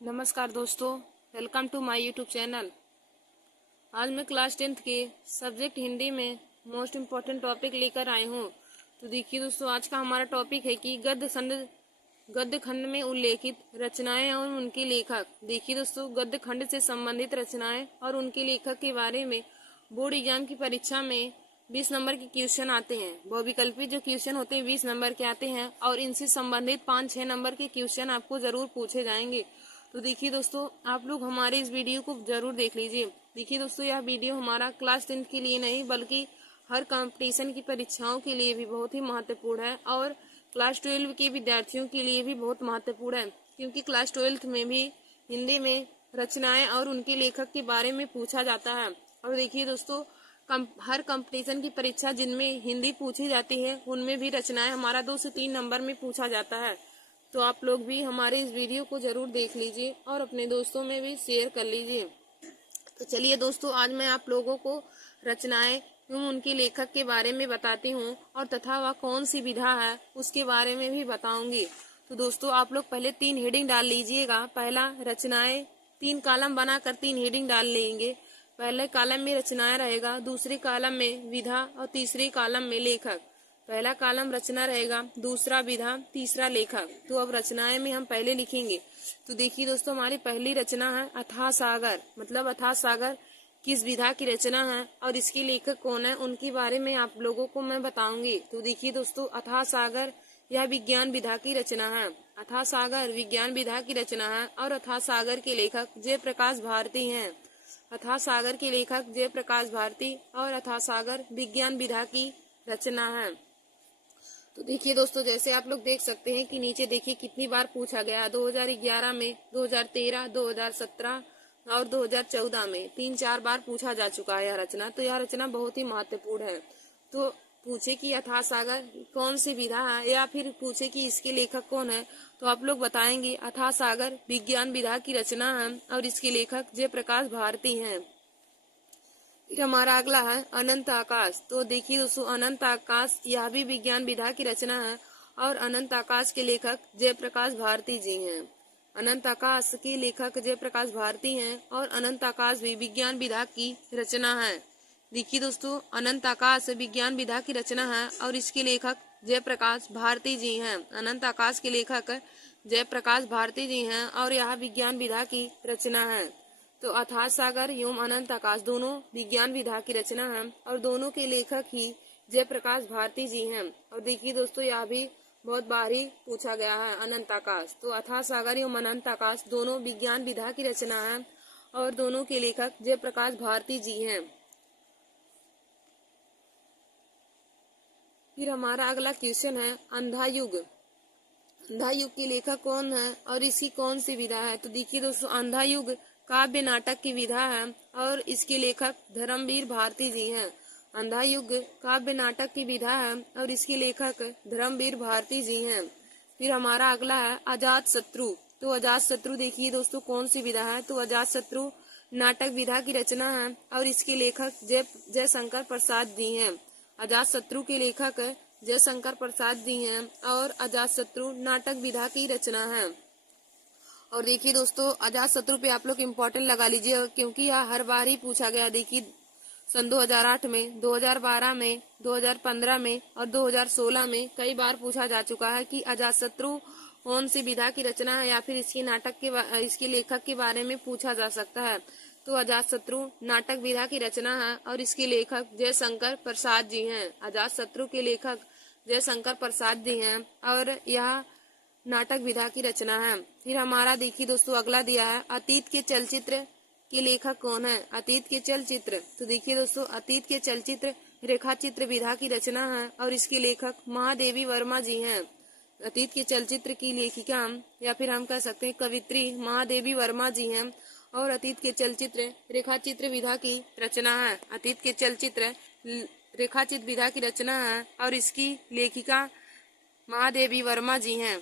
नमस्कार दोस्तों, welcome to my YouTube channel. आज मैं क्लास 10th के सब्जेक्ट हिंदी में मोस्ट इम्पोर्टेंट टॉपिक लेकर आई हूँ। तो देखिए दोस्तों, आज का हमारा टॉपिक है कि गद्य खंड में उल्लेखित रचनाएं और उनके लेखक। देखिए दोस्तों, गद्य खंड से संबंधित रचनाएं और उनके लेखक के बारे में बोर्ड एग्जाम की परीक्षा में 20 नंबर के क्वेश्चन आते हैं। बहुविकल्पी जो क्वेश्चन होते हैं 20 नंबर के आते हैं और इनसे संबंधित 5-6 नंबर के क्वेश्चन आपको जरूर पूछे जाएंगे। तो देखिए दोस्तों, आप लोग हमारे इस वीडियो को जरूर देख लीजिए। देखिए दोस्तों, यह वीडियो हमारा क्लास 10th के लिए नहीं बल्कि हर कंपटीशन की परीक्षाओं के लिए भी बहुत ही महत्वपूर्ण है और क्लास 12 के विद्यार्थियों के लिए भी बहुत महत्वपूर्ण है, क्योंकि क्लास 12th में भी हिंदी में रचनाएं और उनके लेखक के बारे में पूछा जाता है। और देखिए दोस्तों, हर कंपटीशन की परीक्षा जिनमें हिंदी पूछी जाती है उनमें भी रचनाएं हमारा 2 से 3 नंबर में पूछा जाता है। तो आप लोग भी हमारे इस वीडियो को जरूर देख लीजिए और अपने दोस्तों में भी शेयर कर लीजिए। तो चलिए दोस्तों, आज मैं आप लोगों को रचनाएं एवं उनके लेखक के बारे में बताती हूँ और तथा वह कौन सी विधा है उसके बारे में भी बताऊंगी। तो दोस्तों, आप लोग पहले 3 हेडिंग डाल लीजिएगा। पहला रचनाएं, 3 कॉलम बनाकर 3 हेडिंग डाल लेंगे। पहले कॉलम में रचनाएं रहेगा, दूसरे कॉलम में विधा और तीसरे कॉलम में लेखक। पहला कॉलम रचना रहेगा, दूसरा विधा, तीसरा लेखक। तो अब रचनाएं में हम पहले लिखेंगे। तो देखिए दोस्तों, हमारी पहली रचना है अथाह सागर। मतलब अथाह सागर किस विधा की रचना है और इसके लेखक कौन है उनके बारे में आप लोगों को मैं बताऊंगी। तो देखिए दोस्तों, अथाह सागर यह विज्ञान विधा की रचना है। अथाह सागर विज्ञान विधा की रचना है और अथाह सागर के लेखक जयप्रकाश भारती हैं। अथाह सागर के लेखक जयप्रकाश भारती और अथाह सागर विज्ञान विधा की रचना है। तो देखिए दोस्तों, जैसे आप लोग देख सकते हैं कि नीचे देखिए कितनी बार पूछा गया। 2011 में, 2013, 2017 और 2014 में 3-4 बार पूछा जा चुका है यह रचना। तो यह रचना बहुत ही महत्वपूर्ण है। तो पूछे कि अथाह सागर कौन सी विधा है या फिर पूछे कि इसके लेखक कौन है, तो आप लोग बताएंगे अथाह सागर विज्ञान विधा की रचना है और इसके लेखक जयप्रकाश भारती हैं। फिर हमारा अगला है अनंत आकाश। तो देखिए दोस्तों, अनंत आकाश यह भी विज्ञान विधा की रचना है और अनंत आकाश के लेखक जयप्रकाश भारती जी हैं। अनंत आकाश के लेखक जयप्रकाश भारती हैं और अनंत आकाश भी विज्ञान विधा की रचना है। देखिए दोस्तों, अनंत आकाश विज्ञान विधा की रचना है और इसके लेखक जयप्रकाश भारती जी हैं। अनंत आकाश के लेखक जयप्रकाश भारती जी हैं और यह विज्ञान विधा की रचना है। तो अथाह सागर एवं अनंत आकाश दोनों विज्ञान विधा की रचना है और दोनों के लेखक ही जयप्रकाश भारती जी हैं। और देखिए दोस्तों, यह भी बहुत बार ही पूछा गया है अनंत आकाश। तो अथाह सागर एवं अनंत आकाश दोनों विज्ञान विधा की रचना है और दोनों के लेखक जयप्रकाश भारती जी हैं। फिर हमारा अगला क्वेश्चन है अंधा युग। अंधा युग के लेखक कौन है और इसकी कौन सी विधा है। तो देखिए दोस्तों, अंधा युग काव्य नाटक की विधा है और इसके लेखक धर्मवीर भारती जी हैं। अंधा युग काव्य नाटक की विधा है और इसके लेखक धर्मवीर भारती जी हैं। फिर हमारा अगला है अजात शत्रु। तो अजात शत्रु देखिए दोस्तों कौन सी विधा है। तो अजात शत्रु नाटक विधा की रचना है और इसके लेखक जयशंकर प्रसाद जी हैं। अजात शत्रु के लेखक जयशंकर प्रसाद जी हैं और अजात शत्रु नाटक विधा की रचना है। और देखिए दोस्तों, अजात शत्रु पे आप लोग इम्पोर्टेंट लगा लीजिए, क्योंकि यह हर बार ही पूछा गया। देखिए सन 2008 में, 2012 में, 2015 में और 2016 में कई बार पूछा जा चुका है कि अजात शत्रु कौन सी विधा की रचना है या फिर इसके लेखक के बारे में पूछा जा सकता है। तो अजात शत्रु नाटक विधा की रचना है और इसके लेखक जयशंकर प्रसाद जी हैं। अजात शत्रु के लेखक जयशंकर प्रसाद जी हैं और यह नाटक विधा की रचना है। फिर हमारा देखिए दोस्तों अगला दिया है अतीत के चलचित्र के लेखक कौन है। अतीत के चलचित्र, तो देखिए दोस्तों, अतीत के चलचित्र रेखाचित्र विधा की रचना है और इसके लेखक महादेवी वर्मा जी हैं। अतीत के चलचित्र की लेखिका या फिर हम कह सकते हैं कवित्री महादेवी वर्मा जी हैं और अतीत के चलचित्र रेखाचित्र विधा की रचना है। अतीत के चलचित्र रेखाचित्र विधा की रचना है और इसकी लेखिका महादेवी वर्मा जी हैं।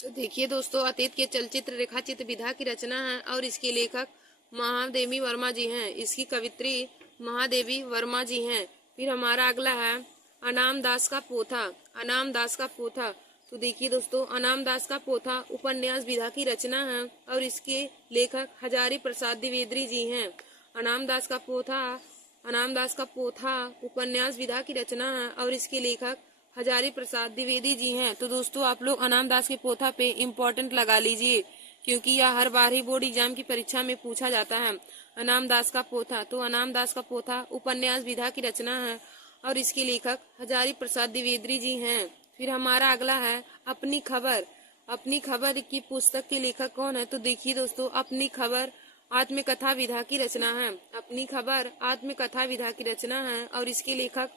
तो देखिए दोस्तों, अतीत के चलचित्र रेखाचित्र विधा की रचना है और इसके लेखक महादेवी वर्मा जी हैं। इसकी कवित्री महादेवी वर्मा जी हैं। फिर हमारा अगला है अनाम दास का पोथा। अनाम दास का पोथा, तो देखिए दोस्तों, अनाम दास का पोथा उपन्यास विधा की रचना है और इसके लेखक हजारी प्रसाद द्विवेदी जी हैं। अनाम दास का पोथा उपन्यास विधा की रचना है और इसके लेखक हजारी प्रसाद द्विवेदी जी हैं। तो दोस्तों, आप लोग अनाम दास के पोथा पे इम्पोर्टेंट लगा लीजिए, क्योंकि यह हर बार ही बोर्ड एग्जाम की परीक्षा में पूछा जाता है। अनाम दास का पोथा, तो अनाम दास का पोथा उपन्यास विधा की रचना है और इसके लेखक हजारी प्रसाद द्विवेदी जी हैं। फिर हमारा अगला है अपनी खबर। अपनी खबर की पुस्तक के लेखक कौन है? तो देखिए दोस्तों, अपनी खबर आत्मकथा विधा की रचना है। अपनी खबर आत्मकथा विधा की रचना है और इसके लेखक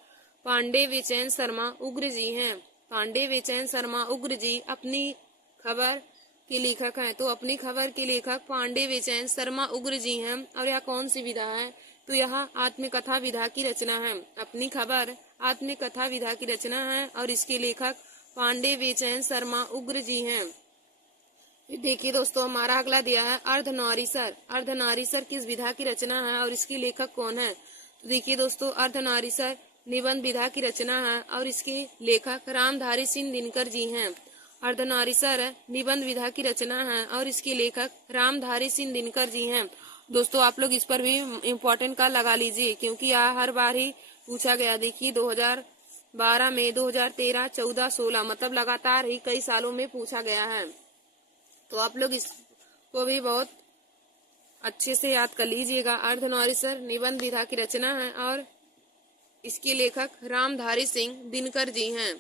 पांडे वेचैन शर्मा उग्र जी हैं। पांडे वेचैन शर्मा उग्र जी अपनी खबर के लेखक हैं। तो अपनी खबर के लेखक पांडे वेचैन शर्मा उग्र जी हैं और यह कौन सी विधा है? तो यह आत्मकथा विधा की रचना है। अपनी खबर आत्मकथा विधा की रचना है और इसके लेखक पांडे वेचैन शर्मा उग्र जी हैं। देखिए दोस्तों, हमारा अगला दिया है अर्धनारीसर। अर्धनारीसर किस विधा की रचना है और इसके लेखक कौन है? तो देखिए दोस्तों, अर्धनारीसर निबंध विधा की रचना है और इसके लेखक रामधारी सिंह दिनकर जी हैं। अर्धनारीसर निबंध विधा की रचना है और इसके लेखक रामधारी सिंह दिनकर जी हैं। दोस्तों, आप लोग इस पर भी इम्पोर्टेंट का लगा लीजिए, क्योंकि यह हर बार ही पूछा गया। देखिए 2012 में, 2013, 14, 16 मतलब लगातार ही कई सालों में पूछा गया है। तो आप लोग इसको भी बहुत अच्छे से याद कर लीजिएगा। अर्धनारीसर निबंध विधा की रचना है और इसके लेखक रामधारी सिंह दिनकर जी हैं।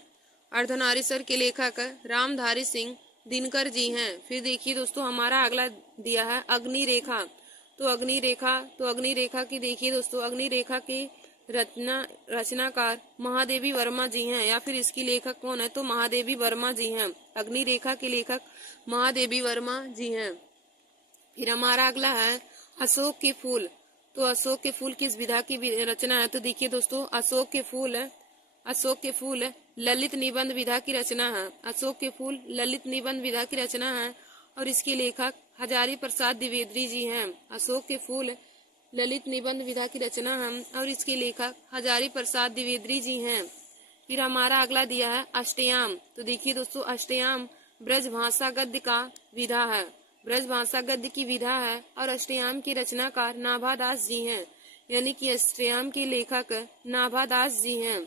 अर्धनारीसर के लेखक रामधारी सिंह दिनकर जी हैं। फिर देखिए दोस्तों, हमारा अगला दिया है अग्निरेखा। तो अग्निरेखा की देखिए दोस्तों, अग्निरेखा की रचनाकार महादेवी वर्मा जी हैं, या फिर इसकी लेखक कौन है? तो महादेवी वर्मा जी हैं। अग्निरेखा के लेखक महादेवी वर्मा जी हैं। फिर हमारा अगला है अशोक के फूल। तो अशोक के फूल किस विधा की रचना है? तो देखिए दोस्तों, अशोक के फूल ललित निबंध विधा की रचना है। अशोक के फूल ललित निबंध विधा की रचना है और इसके लेखक हजारी प्रसाद द्विवेदी जी हैं। अशोक के फूल ललित निबंध विधा की रचना है और इसके लेखक हजारी प्रसाद द्विवेदी जी हैं। फिर हमारा अगला दिया है अष्टयाम। तो देखिए दोस्तों, अष्टयाम ब्रज भाषा गद्य का विधा है। ब्रज भाषा गद्य की विधा है और अष्टयाम के रचनाकार नाभादास जी हैं, यानी कि अष्टयाम के लेखक नाभादास जी हैं।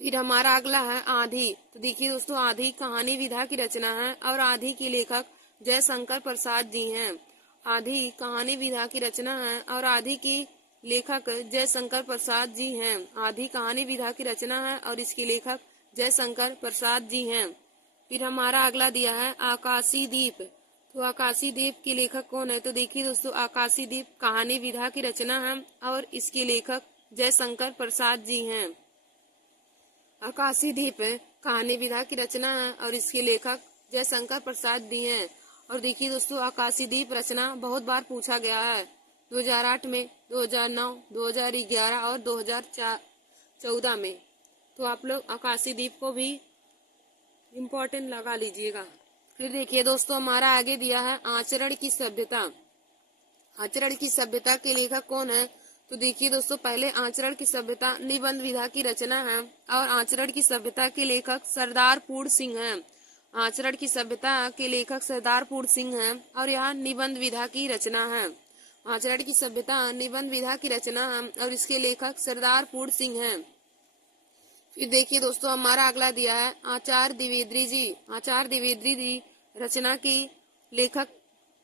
फिर हमारा अगला है आधी। तो देखिए दोस्तों, आधी कहानी विधा की रचना है और आधी के लेखक जयशंकर प्रसाद जी हैं। आधी कहानी विधा की रचना है और आधी की लेखक जयशंकर प्रसाद जी हैं। आधी कहानी विधा की रचना है और इसके लेखक जयशंकर प्रसाद जी हैं। फिर हमारा अगला दिया है आकाशी दीप। तो आकाशी दीप के लेखक कौन है? तो देखिए दोस्तों, आकाशी दीप कहानी विधा की रचना है और इसके लेखक जयशंकर प्रसाद जी हैं। आकाशी दीप कहानी विधा की रचना है और इसके लेखक जयशंकर प्रसाद जी हैं। और देखिए दोस्तों, आकाशी दीप रचना बहुत बार पूछा गया है, 2008 में, 2009, 2011 और 2014 में। तो आप लोग आकाशी दीप को भी इम्पोर्टेंट लगा लीजिएगा। फिर देखिए दोस्तों, हमारा आगे दिया है आचरण की सभ्यता। आचरण की सभ्यता के लेखक कौन है? तो देखिए दोस्तों, पहले आचरण की सभ्यता निबंध विधा की रचना है और आचरण की सभ्यता के लेखक सरदार पूर्ण सिंह हैं। आचरण की सभ्यता के लेखक सरदार पूर्ण सिंह हैं और यह निबंध विधा की रचना है। आचरण की सभ्यता निबंध विधा की रचना है और इसके लेखक सरदार पूर्ण सिंह हैं। फिर देखिए दोस्तों, हमारा अगला दिया है आचार्य द्विवेदी जी। आचार्य द्विवेदी जी रचना की लेखक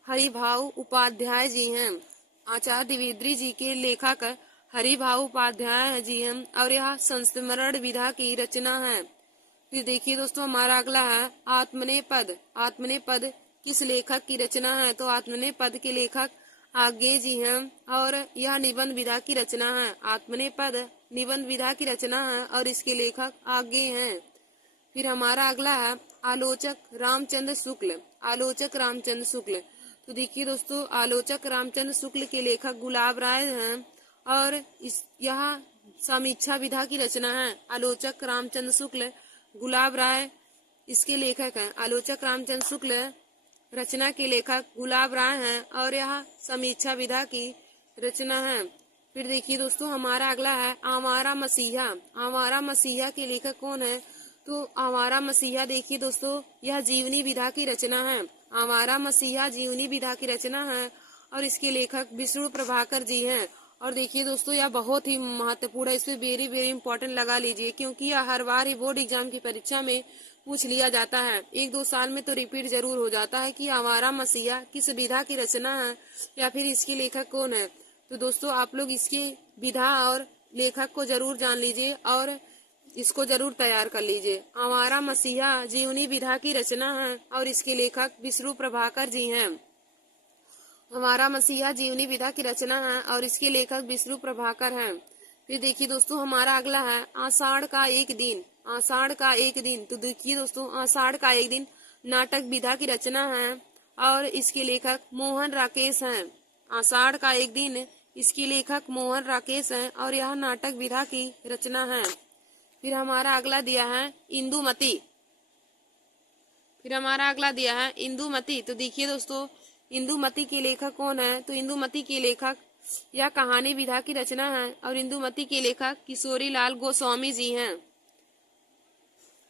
हरिभाऊ उपाध्याय जी हैं। आचार्य द्विवेदी जी के लेखक हरिभाऊ उपाध्याय जी हैं और यह संस्मरण विधा की रचना है। फिर देखिए दोस्तों, हमारा अगला है आत्मनेपद। आत्मनेपद किस लेखक की रचना है? तो आत्मनेपद के लेखक आज्ञे जी हैं और यह निबंध विधा की रचना है। आत्मनेपद निबंध विधा की रचना है और इसके लेखक आज्ञे हैं। फिर हमारा अगला है आलोचक रामचंद्र शुक्ल। आलोचक रामचंद्र शुक्ल। तो देखिए दोस्तों, आलोचक रामचंद्र शुक्ल के लेखक गुलाब राय हैं और यह समीक्षा विधा की रचना है। आलोचक रामचंद्र शुक्ल गुलाब राय इसके लेखक हैं। आलोचक रामचंद्र शुक्ल रचना के लेखक गुलाब राय हैं और यह समीक्षा विधा की रचना है। फिर देखिए दोस्तों, हमारा अगला है आवारा मसीहा। आवारा मसीहा के लेखक कौन है? तो आवारा मसीहा देखिए दोस्तों, यह जीवनी विधा की रचना है। आवारा मसीहा जीवनी विधा की रचना है और इसके लेखक विष्णु प्रभाकर जी हैं। और देखिए दोस्तों, यह बहुत ही महत्वपूर्ण है, इसमें वेरी वेरी इंपॉर्टेंट लगा लीजिए, क्योंकि यह हर बार ही बोर्ड एग्जाम की परीक्षा में पूछ लिया जाता है। 1-2 साल में तो रिपीट जरूर हो जाता है कि आवारा मसीहा किस विधा की रचना है या फिर इसके लेखक कौन है। तो दोस्तों, आप लोग इसकी विधा और लेखक को जरूर जान लीजिए और इसको जरूर तैयार कर लीजिए। आवारा मसीहा जीवनी विधा की रचना है और इसके लेखक विष्णु प्रभाकर जी हैं। हमारा मसीहा जीवनी विधा की रचना है और इसके लेखक विष्णु प्रभाकर हैं। फिर देखिए दोस्तों, हमारा अगला है आषाढ़ का एक दिन। आषाढ़ का एक दिन, तो देखिए दोस्तों, आषाढ़ का एक दिन नाटक विधा की रचना है और इसके लेखक मोहन राकेश हैं। आषाढ़ का एक दिन, इसके लेखक मोहन राकेश हैं और यह नाटक विधा की रचना है। फिर हमारा अगला दिया है इंदुमती। तो देखिए दोस्तों, इंदुमती के लेखक कौन है? तो इंदुमती के लेखक यह कहानी विधा की रचना है और इंदुमती के लेखक किशोरी लाल गोस्वामी जी हैं।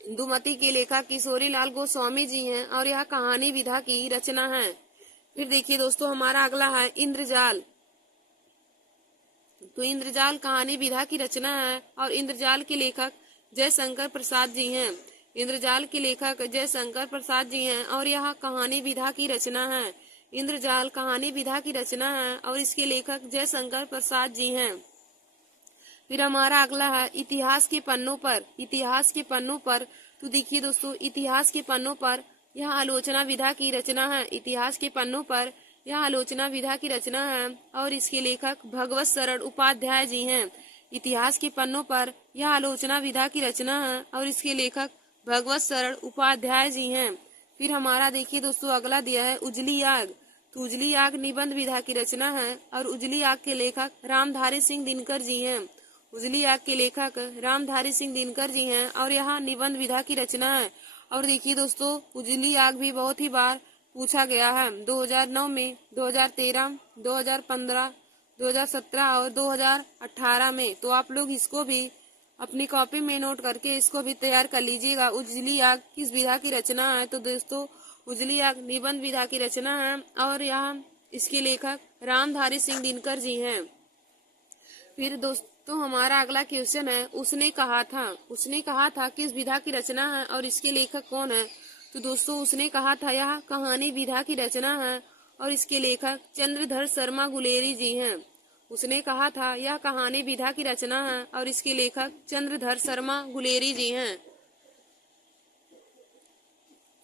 इंदुमती के लेखक किशोरी लाल गोस्वामी जी हैं और यह कहानी विधा की रचना है। फिर देखिए दोस्तों, हमारा अगला है इंद्रजाल। तो इंद्रजाल कहानी विधा की रचना है और इंद्रजाल के लेखक जयशंकर प्रसाद जी हैं। इंद्रजाल के लेखक जयशंकर प्रसाद जी हैं और यह कहानी विधा की रचना है। इंद्रजाल कहानी विधा की रचना है और इसके लेखक जयशंकर प्रसाद जी हैं। फिर हमारा अगला है इतिहास के पन्नों पर। तो देखिए दोस्तों, इतिहास के पन्नों पर यह आलोचना विधा की रचना है। इतिहास के पन्नों पर यह आलोचना विधा की रचना है और इसके लेखक भगवत शरण उपाध्याय जी हैं। इतिहास के पन्नों पर यह आलोचना विधा की रचना है और इसके लेखक भगवत शरण उपाध्याय जी हैं। फिर हमारा देखिए दोस्तों, अगला दिया है उजली आग। तो उजली आग निबंध विधा की रचना है और उजली आग के लेखक रामधारी सिंह दिनकर जी हैं। उजली आग के लेखक रामधारी सिंह दिनकर जी हैं और यह निबंध विधा की रचना है। और देखिए दोस्तों, उजली आग भी बहुत ही बार पूछा गया है। 2009 में, 2013, 2015, 2017 और 2018 में। तो आप लोग इसको भी अपनी कॉपी में नोट करके इसको भी तैयार कर लीजिएगा। उजली आग किस विधा की रचना है? तो दोस्तों, उजली आग निबंध विधा की रचना है और यहाँ इसके लेखक रामधारी सिंह दिनकर जी हैं। फिर दोस्तों, हमारा अगला क्वेश्चन है उसने कहा था किस विधा की रचना है और इसके लेखक कौन है? तो दोस्तों, उसने कहा था यह कहानी विधा की रचना है और इसके लेखक चंद्रधर शर्मा गुलेरी जी हैं। उसने कहा था यह कहानी विधा की रचना है और इसके लेखक चंद्रधर शर्मा गुलेरी जी हैं।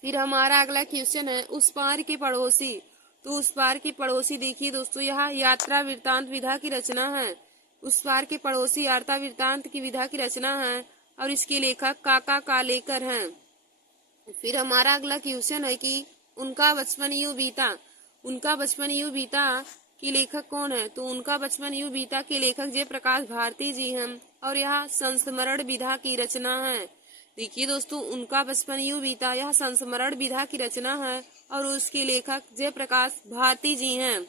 फिर हमारा अगला क्वेश्चन है उस पार के पड़ोसी। तो उस पार के पड़ोसी देखिए दोस्तों, यह यात्रा वृत्तांत विधा की रचना है। उस पार के पड़ोसी यात्रा वृत्तांत की विधा की रचना है और इसके लेखक काका कालेकर हैं। फिर हमारा अगला क्वेश्चन है कि उनका बचपन यूं बीता के लेखक कौन है? तो उनका बचपन यूं बीता के लेखक जयप्रकाश भारती जी हैं और यह संस्मरण विधा की रचना है। देखिए दोस्तों, उनका बचपन यूं बीता यह संस्मरण विधा की रचना है और उसके लेखक जयप्रकाश भारती जी हैं।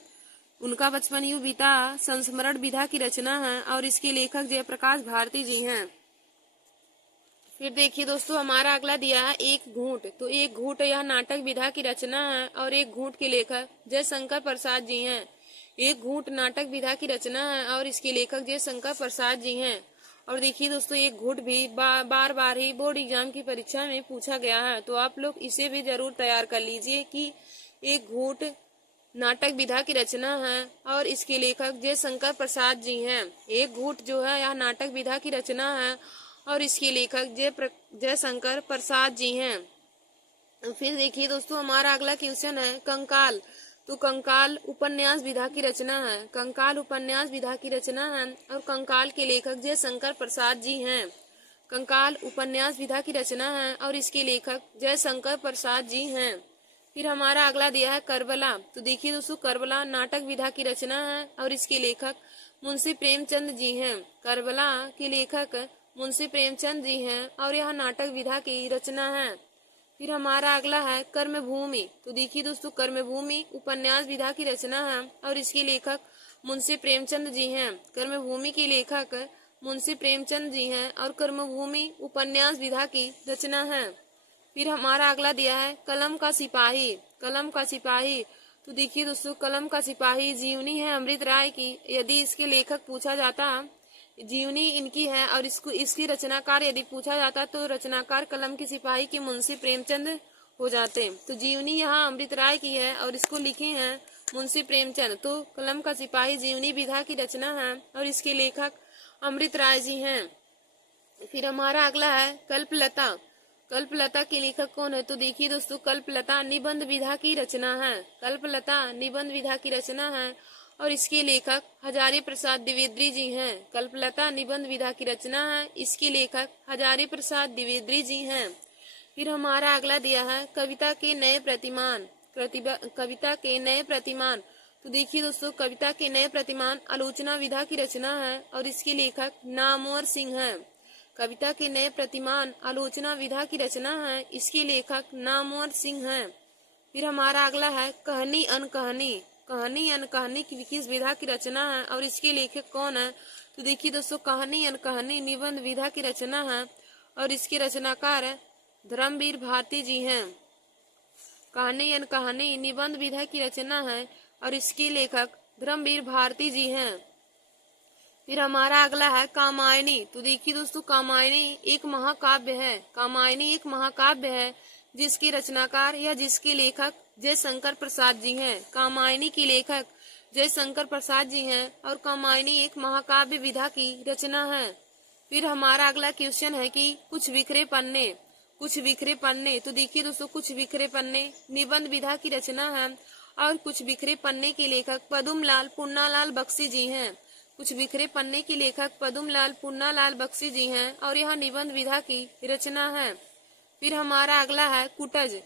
उनका बचपन यूं बीता संस्मरण विधा की रचना है और इसके लेखक जयप्रकाश भारती जी हैं। फिर देखिए दोस्तों, हमारा अगला दिया है एक घूंट। तो एक घूंट यह नाटक विधा की रचना है और एक घूंट के लेखक जयशंकर प्रसाद जी हैं। एक घूंट नाटक विधा की रचना है और इसके लेखक जयशंकर प्रसाद जी हैं। और देखिए दोस्तों, एक घूंट भी बार बार ही बोर्ड एग्जाम की परीक्षा में पूछा गया है, तो आप लोग इसे भी जरूर तैयार कर लीजिए कि एक घूंट नाटक विधा की रचना है और इसके लेखक जयशंकर प्रसाद जी हैं। एक घूंट जो है यह नाटक विधा की रचना है और इसके लेखक जयशंकर प्रसाद जी हैं। फिर देखिए दोस्तों, हमारा अगला क्वेश्चन है कंकाल। तो कंकाल उपन्यास विधा की रचना है। कंकाल उपन्यास विधा की रचना है और कंकाल के लेखक जयशंकर प्रसाद जी हैं। कंकाल उपन्यास विधा की रचना है और इसके लेखक जयशंकर प्रसाद जी हैं। फिर हमारा अगला दिया है करबला। तो देखिए दोस्तों, करबला नाटक विधा की रचना है और इसके लेखक मुंशी प्रेमचंद जी हैं। करबला के लेखक मुंशी प्रेमचंद जी हैं और यह नाटक विधा की रचना है। फिर हमारा अगला है कर्मभूमि। तो देखिए दोस्तों, कर्मभूमि उपन्यास विधा की रचना है और इसके लेखक मुंशी प्रेमचंद जी हैं। कर्मभूमि के लेखक मुंशी प्रेमचंद जी हैं और कर्मभूमि उपन्यास विधा की रचना है। फिर हमारा अगला दिया है कलम का सिपाही। कलम का सिपाही, तो देखिए दोस्तों, कलम का सिपाही जीवनी है अमृत राय की। यदि इसके लेखक पूछा जाता, जीवनी इनकी है और इसकी रचनाकार यदि पूछा जाता तो रचनाकार कलम के सिपाही की मुंशी प्रेमचंद हो जाते। तो जीवनी यहाँ अमृत राय की है और इसको लिखे हैं मुंशी प्रेमचंद। तो कलम का सिपाही जीवनी विधा की रचना है और इसके लेखक अमृत राय जी हैं। फिर हमारा अगला है कल्पलता। कल्पलता के लेखक कौन है? तो देखिए दोस्तों, कल्पलता निबंध विधा की रचना है। कल्पलता निबंध विधा की रचना है और इसके लेखक हजारी प्रसाद द्विवेदी जी हैं। कल्पलता निबंध विधा की रचना है, इसके लेखक हजारी प्रसाद द्विवेदी जी हैं। फिर हमारा अगला दिया है कविता के नए प्रतिमान। कविता के नए प्रतिमान, तो देखिए दोस्तों, कविता के नए प्रतिमान आलोचना विधा की रचना है और इसके लेखक नामवर सिंह हैं। कविता के नए प्रतिमान आलोचना विधा की रचना है, इसके लेखक नामवर सिंह हैं। फिर हमारा अगला है कहानी अनकहानी। कहानी अनकहानी की किस विधा की रचना है और इसके लेखक कौन है? तो देखिए दोस्तों, कहानी अनकहानी निबंध विधा की रचना है और इसके रचनाकार धर्मवीर भारती जी हैं। कहानी अनकहानी निबंध विधा की रचना है और इसके लेखक धर्मवीर भारती जी हैं। फिर हमारा अगला है कामायनी। तो देखिए दोस्तों, कामायनी एक महाकाव्य है। कामायनी एक महाकाव्य है जिसके रचनाकार या जिसके लेखक जयशंकर प्रसाद जी हैं। कामायनी के लेखक जयशंकर प्रसाद जी हैं और कामायनी एक महाकाव्य विधा की रचना है। फिर हमारा अगला क्वेश्चन है कि कुछ बिखरे पन्ने। कुछ बिखरे पन्ने, तो देखिए दोस्तों, कुछ बिखरे पन्ने निबंध विधा की रचना है और कुछ बिखरे पन्ने के लेखक पदुमलाल पुन्नालाल बख्शी जी हैं। कुछ बिखरे पन्ने के लेखक पदुमलाल पुन्नालाल बख्शी जी हैं और यह निबंध विधा की रचना है। फिर हमारा अगला है कुटज।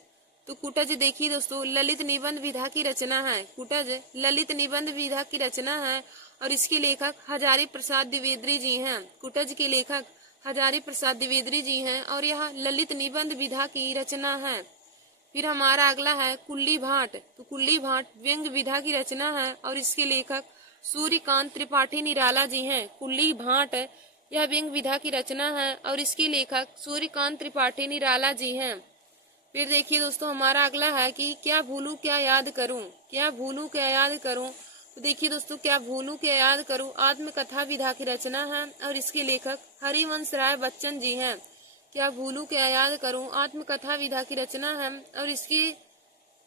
तो कुटज देखिए दोस्तों, ललित निबंध विधा की रचना है। कुटज ललित निबंध विधा की रचना है और इसके लेखक हजारी प्रसाद द्विवेदी जी हैं। कुटज के लेखक हजारी प्रसाद द्विवेदी जी हैं और यह ललित निबंध विधा की रचना है। फिर हमारा अगला है कुल्ली भाट। तो कुल्ली भाट व्यंग्य विधा की रचना है और इसके लेखक सूर्यकांत त्रिपाठी निराला जी हैं। कुल्ली भाट यह व्यंग्य विधा की रचना है और इसके लेखक सूर्यकांत त्रिपाठी निराला जी हैं। फिर देखिए दोस्तों, हमारा अगला है कि क्या भूलूं क्या याद करूं। क्या भूलूं क्या याद करूं, तो देखिए दोस्तों, क्या भूलूं क्या याद करूं आत्मकथा विधा की रचना है और इसके लेखक हरिवंश राय बच्चन जी हैं। क्या भूलूं क्या याद करूं आत्मकथा विधा की रचना है और इसकी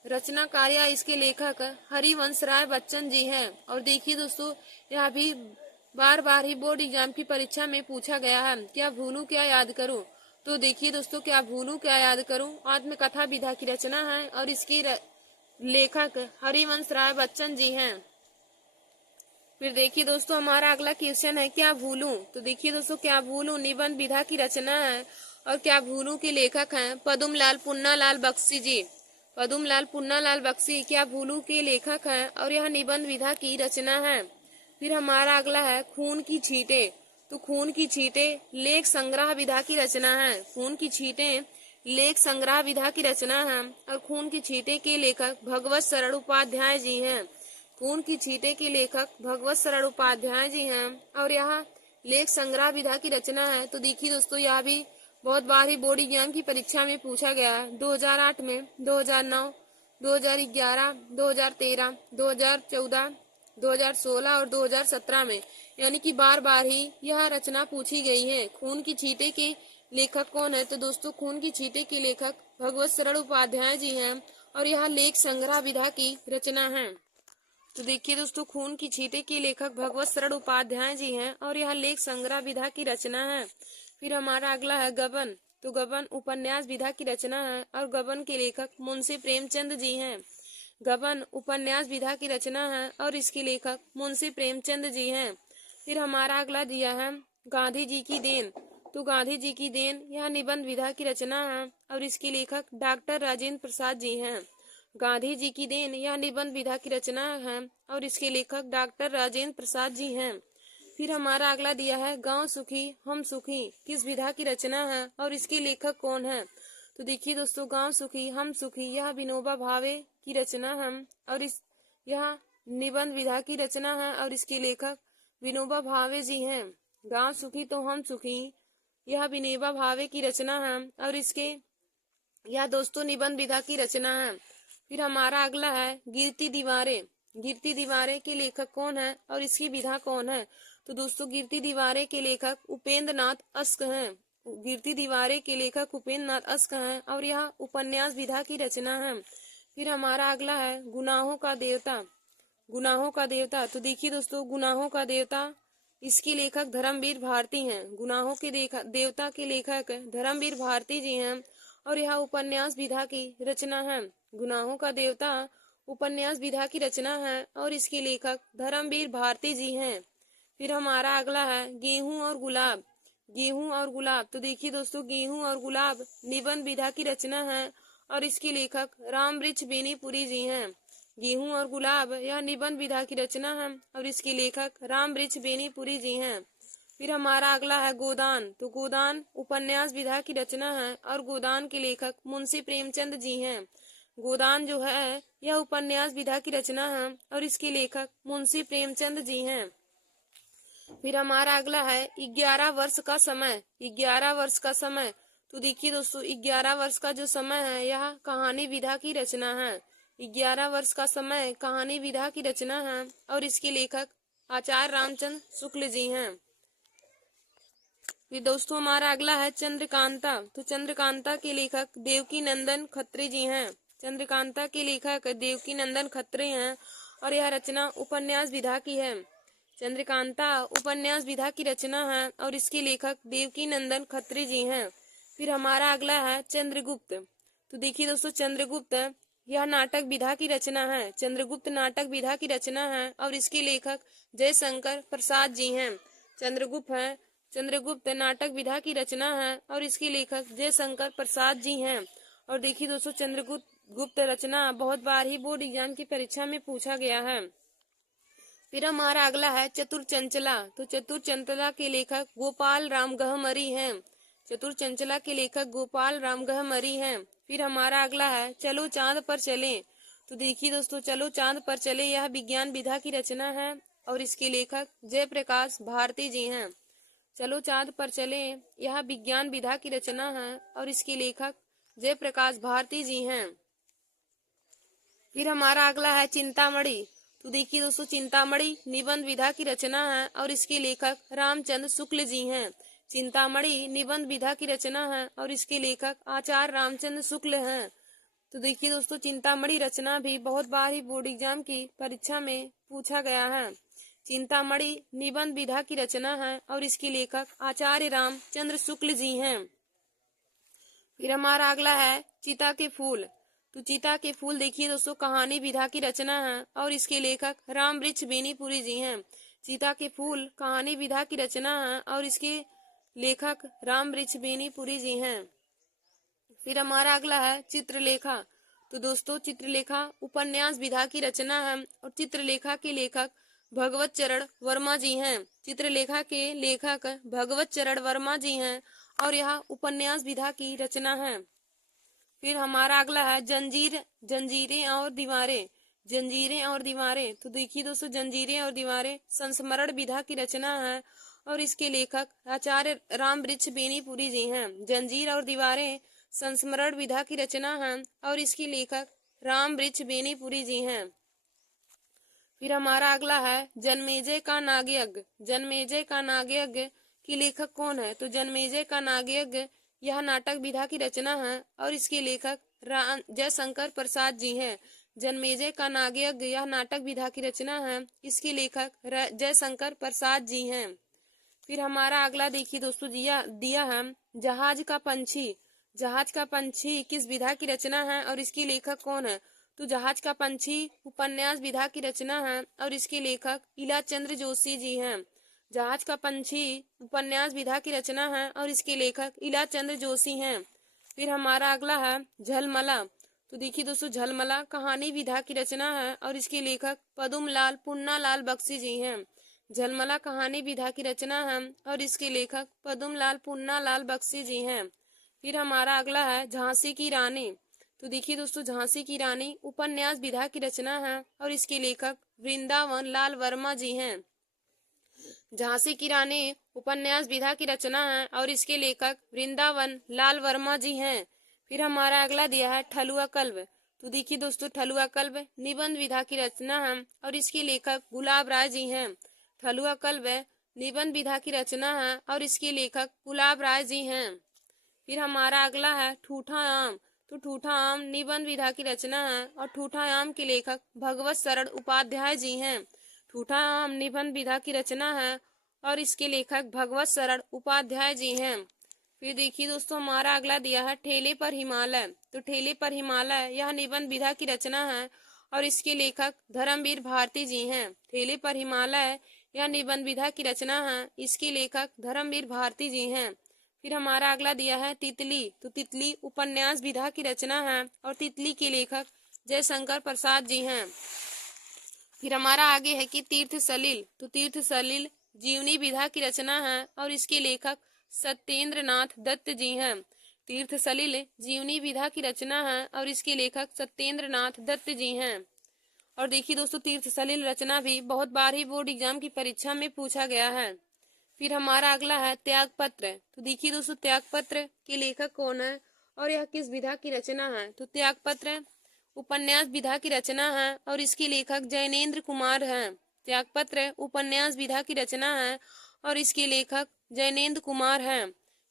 रचनाकार या इसके लेखक हरिवंश राय बच्चन जी हैं। और देखिए दोस्तों, यह भी बार बार ही बोर्ड एग्जाम की परीक्षा में पूछा गया है, क्या भूलूं क्या याद करूं। तो देखिए दोस्तों, क्या भूलूं क्या याद करूं आत्मकथा विधा की रचना है और इसकी लेखक हरिवंश राय बच्चन जी हैं। फिर देखिए दोस्तों, हमारा अगला क्वेश्चन है क्या भूलूं। तो देखिए दोस्तों, क्या भूलूं निबंध विधा की रचना है और क्या भूलूं के लेखक हैं पदुमलाल पुन्नालाल बख्शी जी। पदुमलाल पुन्नालाल बख्शी क्या भूलूं के लेखक हैं और यह निबंध विधा की रचना है। फिर हमारा अगला है खून की छींटे। तो खून की छींटे लेख संग्रह विधा की रचना है। खून की छींटे लेख संग्रह विधा की रचना है और खून की छींटे के लेखक भगवत शरण उपाध्याय जी हैं। खून की छींटे के लेखक भगवत शरण उपाध्याय जी हैं और यह लेख संग्रह विधा की रचना है। तो देखिए दोस्तों, यह भी बहुत बार ही बोर्ड एग्जाम की परीक्षा में पूछा गया है। 2008 में, 2009, 2011, 2013, 2014, 2016 और 2017 में, यानी कि बार बार ही यह रचना पूछी गई है। खून की छींटे के लेखक कौन है? तो दोस्तों, खून की छींटे के लेखक भगवत शरण उपाध्याय जी हैं और यह लेख संग्रह विधा की रचना है। तो देखिए दोस्तों, खून की छींटे के लेखक भगवत शरण उपाध्याय जी हैं और यह लेख संग्रह विधा की रचना है। फिर हमारा अगला है गबन। तो गबन उपन्यास विधा की रचना है और गबन के लेखक मुंशी प्रेमचंद जी हैं। गबन उपन्यास विधा की रचना है और इसके लेखक मुंशी प्रेमचंद जी हैं। फिर हमारा अगला दिया है गांधी जी की देन। तो गांधी जी की देन यह निबंध विधा की रचना है और इसके लेखक डॉक्टर राजेंद्र प्रसाद जी हैं। गांधी जी की देन यह निबंध विधा की रचना है और इसके लेखक डॉक्टर राजेंद्र प्रसाद जी हैं। फिर हमारा अगला दिया है गांव सुखी हम सुखी किस विधा की रचना है और इसके लेखक कौन है। तो देखिए दोस्तों, गांव सुखी हम सुखी यह विनोबा भावे की रचना है और यह निबंध विधा की रचना है और इसके लेखक विनोबा भावे जी हैं। गांव सुखी तो हम सुखी, यह विनोबा भावे की रचना है और इसके यह दोस्तों निबंध विधा की रचना है। फिर हमारा अगला है गिरती दीवारें। गिरती दीवारें के लेखक कौन है और इसकी विधा कौन है? तो दोस्तों गिरती दीवारें के लेखक उपेंद्र नाथ अश्क हैं। गिरती दीवारें के लेखक उपेंद्र नाथ अश्क हैं और यह उपन्यास विधा की रचना है। फिर हमारा अगला है गुनाहों का देवता। गुनाहों का देवता, तो देखिए दोस्तों गुनाहों का देवता इसके लेखक धर्मवीर भारती हैं। गुनाहों के देवता के लेखक धर्मवीर भारती जी हैं और यह उपन्यास विधा की रचना है। गुनाहों का देवता उपन्यास विधा की रचना है और इसके लेखक धर्मवीर भारती जी हैं। फिर हमारा अगला है गेहूं और गुलाब। गेहूं और गुलाब, तो देखिए दोस्तों गेहूं और गुलाब निबंध विधा की रचना है और इसके लेखक रामवृक्ष बेनीपुरी जी हैं। गेहूं और गुलाब यह निबंध विधा की रचना है और इसके लेखक रामवृक्ष बेनीपुरी जी हैं। फिर हमारा अगला है गोदान। तो गोदान उपन्यास विधा की रचना है और गोदान के लेखक मुंशी प्रेमचंद जी हैं। गोदान जो है यह उपन्यास विधा की रचना है और इसके लेखक मुंशी प्रेमचंद जी हैं। फिर हमारा अगला है 11 वर्ष का समय। 11 वर्ष का समय, तो देखिए दोस्तों 11 वर्ष का जो समय है यह कहानी विधा की रचना है। 11 वर्ष का समय कहानी विधा की रचना है और इसके लेखक आचार्य रामचंद्र शुक्ल जी हैं। फिर दोस्तों हमारा अगला है चंद्रकांता। तो चंद्रकांता के लेखक देवकी नंदन खत्री जी हैं। चंद्रकांता के लेखक देवकी नंदन खत्री हैं और यह रचना उपन्यास विधा की है। चंद्रकांता उपन्यास विधा की रचना है और इसके लेखक देवकी नंदन खत्री जी हैं। फिर हमारा अगला है चंद्रगुप्त। तो देखिए दोस्तों चंद्रगुप्त यह नाटक विधा की रचना है। चंद्रगुप्त नाटक विधा की रचना है और इसके लेखक जयशंकर प्रसाद जी हैं। चंद्रगुप्त नाटक विधा की रचना है और इसके लेखक जयशंकर प्रसाद जी हैं। और देखिए दोस्तों चंद्रगुप्त रचना बहुत बार ही बोर्ड एग्जाम की परीक्षा में पूछा गया है। फिर हमारा अगला है चतुर चंचला। तो चतुर चंचला के लेखक गोपाल राम गहमरी हैं। चतुर चंचला के लेखक गोपाल राम गहमरी हैं। फिर हमारा अगला है चलो चांद पर चले। तो देखिए दोस्तों चलो चांद पर चले यह विज्ञान विधा की रचना है और इसके लेखक जयप्रकाश भारती जी हैं। चलो चांद पर चले यह विज्ञान विधा की रचना है और इसके लेखक जयप्रकाश भारती जी हैं। फिर हमारा अगला है चिंतामणि। तो देखिए दोस्तों चिंतामणि निबंध विधा की रचना है और इसके लेखक रामचंद्र शुक्ल जी हैं। चिंतामणि निबंध विधा की रचना है और इसके लेखक आचार्य रामचंद्र शुक्ल हैं। तो देखिए दोस्तों चिंतामणि रचना भी बहुत बार ही बोर्ड एग्जाम की परीक्षा में पूछा गया है। चिंतामणि निबंध विधा की रचना है और इसके लेखक आचार्य रामचंद्र शुक्ल जी हैं। फिर हमारा अगला है चिता के फूल। तो चिता के फूल देखिए दोस्तों कहानी विधा की रचना है और इसके लेखक रामवृक्ष बेनीपुरी जी हैं। चिता के फूल कहानी विधा की रचना है और इसके लेखक रामवृक्ष बेनीपुरी जी हैं। फिर हमारा अगला है चित्रलेखा। तो दोस्तों चित्रलेखा उपन्यास विधा की रचना है और चित्रलेखा के लेखक भगवत चरण वर्मा जी हैं। चित्रलेखा के लेखक भगवत चरण वर्मा जी हैं और यह उपन्यास विधा की रचना है। फिर हमारा अगला है जंजीरें और दीवारें। जंजीरें और दीवारें, तो देखिए दोस्तों जंजीरें और दीवारें संस्मरण विधा की रचना है और इसके लेखक आचार्य रामवृक्ष बेनीपुरी जी हैं। जंजीर और दीवारें संस्मरण विधा की रचना है और इसके लेखक रामवृक्ष बेनीपुरी जी हैं। फिर हमारा अगला है जन्मेजय का नागयज्ञ। जन्मेजय का नागयज्ञ की लेखक कौन है? तो जन्मेजय का नागयज्ञ यह नाटक विधा की रचना है और इसके लेखक जयशंकर प्रसाद जी हैं। जन्मेजय का नागयज्ञ यह नाटक विधा की रचना है, इसके लेखक जयशंकर प्रसाद जी हैं। फिर हमारा अगला देखिए दोस्तों दिया है जहाज का पंछी। जहाज का पंछी किस विधा की रचना है और इसके लेखक कौन है? तो जहाज का पंछी उपन्यास विधा की रचना है और इसके लेखक इलाचंद्र जोशी जी हैं। जहाज का पंछी उपन्यास विधा की रचना है और इसके लेखक इलाचंद्र जोशी हैं। फिर हमारा अगला है झलमला। तो देखिए दोस्तों झलमला कहानी विधा की रचना है और इसके लेखक पदुमलाल पुन्नालाल बख्शी जी हैं। झलमला कहानी विधा की रचना है और इसके लेखक पदुमलाल पुन्नालाल बख्शी जी हैं। फिर हमारा अगला है झांसी की रानी। तो देखिए दोस्तों झांसी की रानी उपन्यास विधा की रचना है और इसके लेखक वृंदावन लाल वर्मा जी हैं। झांसी की रानी उपन्यास विधा की रचना है और इसके लेखक वृंदावन लाल वर्मा जी हैं। फिर हमारा अगला दिया है ठलुआ कल्ब। तो देखिए दोस्तों, ठलुआ कल्ब निबंध विधा की रचना है और इसके लेखक गुलाब राय जी हैं। ठलुआ कल्ब निबंध विधा की रचना है और इसके लेखक गुलाब राय जी हैं। फिर हमारा अगला है ठूठा आम। तो ठूठा आम निबंध विधा की रचना है और ठूठा आम के लेखक भगवत शरण उपाध्याय जी हैं। ठूठा आम निबंध विधा की रचना है और इसके लेखक भगवत शरण उपाध्याय जी हैं। फिर देखिए दोस्तों, हमारा अगला दिया है ठेले पर हिमालय। तो ठेले पर हिमालय यह निबंध विधा की रचना है और इसके लेखक धर्मवीर भारती जी हैं। ठेले पर हिमालय यह निबंध विधा की रचना है, इसके लेखक धर्मवीर भारती जी हैं। फिर हमारा अगला दिया है तितली। तो तितली उपन्यास विधा की रचना है और तितली के लेखक जयशंकर प्रसाद जी हैं। फिर हमारा आगे है कि तीर्थ सलिल। तो तीर्थ सलिल जीवनी विधा की रचना है और इसके लेखक सत्येंद्र नाथ दत्त जी हैं। तीर्थ सलिल जीवनी विधा की रचना है और इसके लेखक सत्येंद्र नाथ दत्त जी हैं। और देखिए दोस्तों, तीर्थ सलिल रचना भी बहुत बार ही बोर्ड एग्जाम की परीक्षा में पूछा गया है। फिर हमारा अगला है त्याग पत्र। तो देखिए दोस्तों, त्याग पत्र के लेखक कौन है और यह किस विधा की रचना है। तो त्याग पत्र उपन्यास विधा की रचना है और इसके लेखक जैनेन्द्र कुमार हैं। त्यागपत्र उपन्यास विधा की रचना है और इसके लेखक जैनेन्द्र कुमार हैं।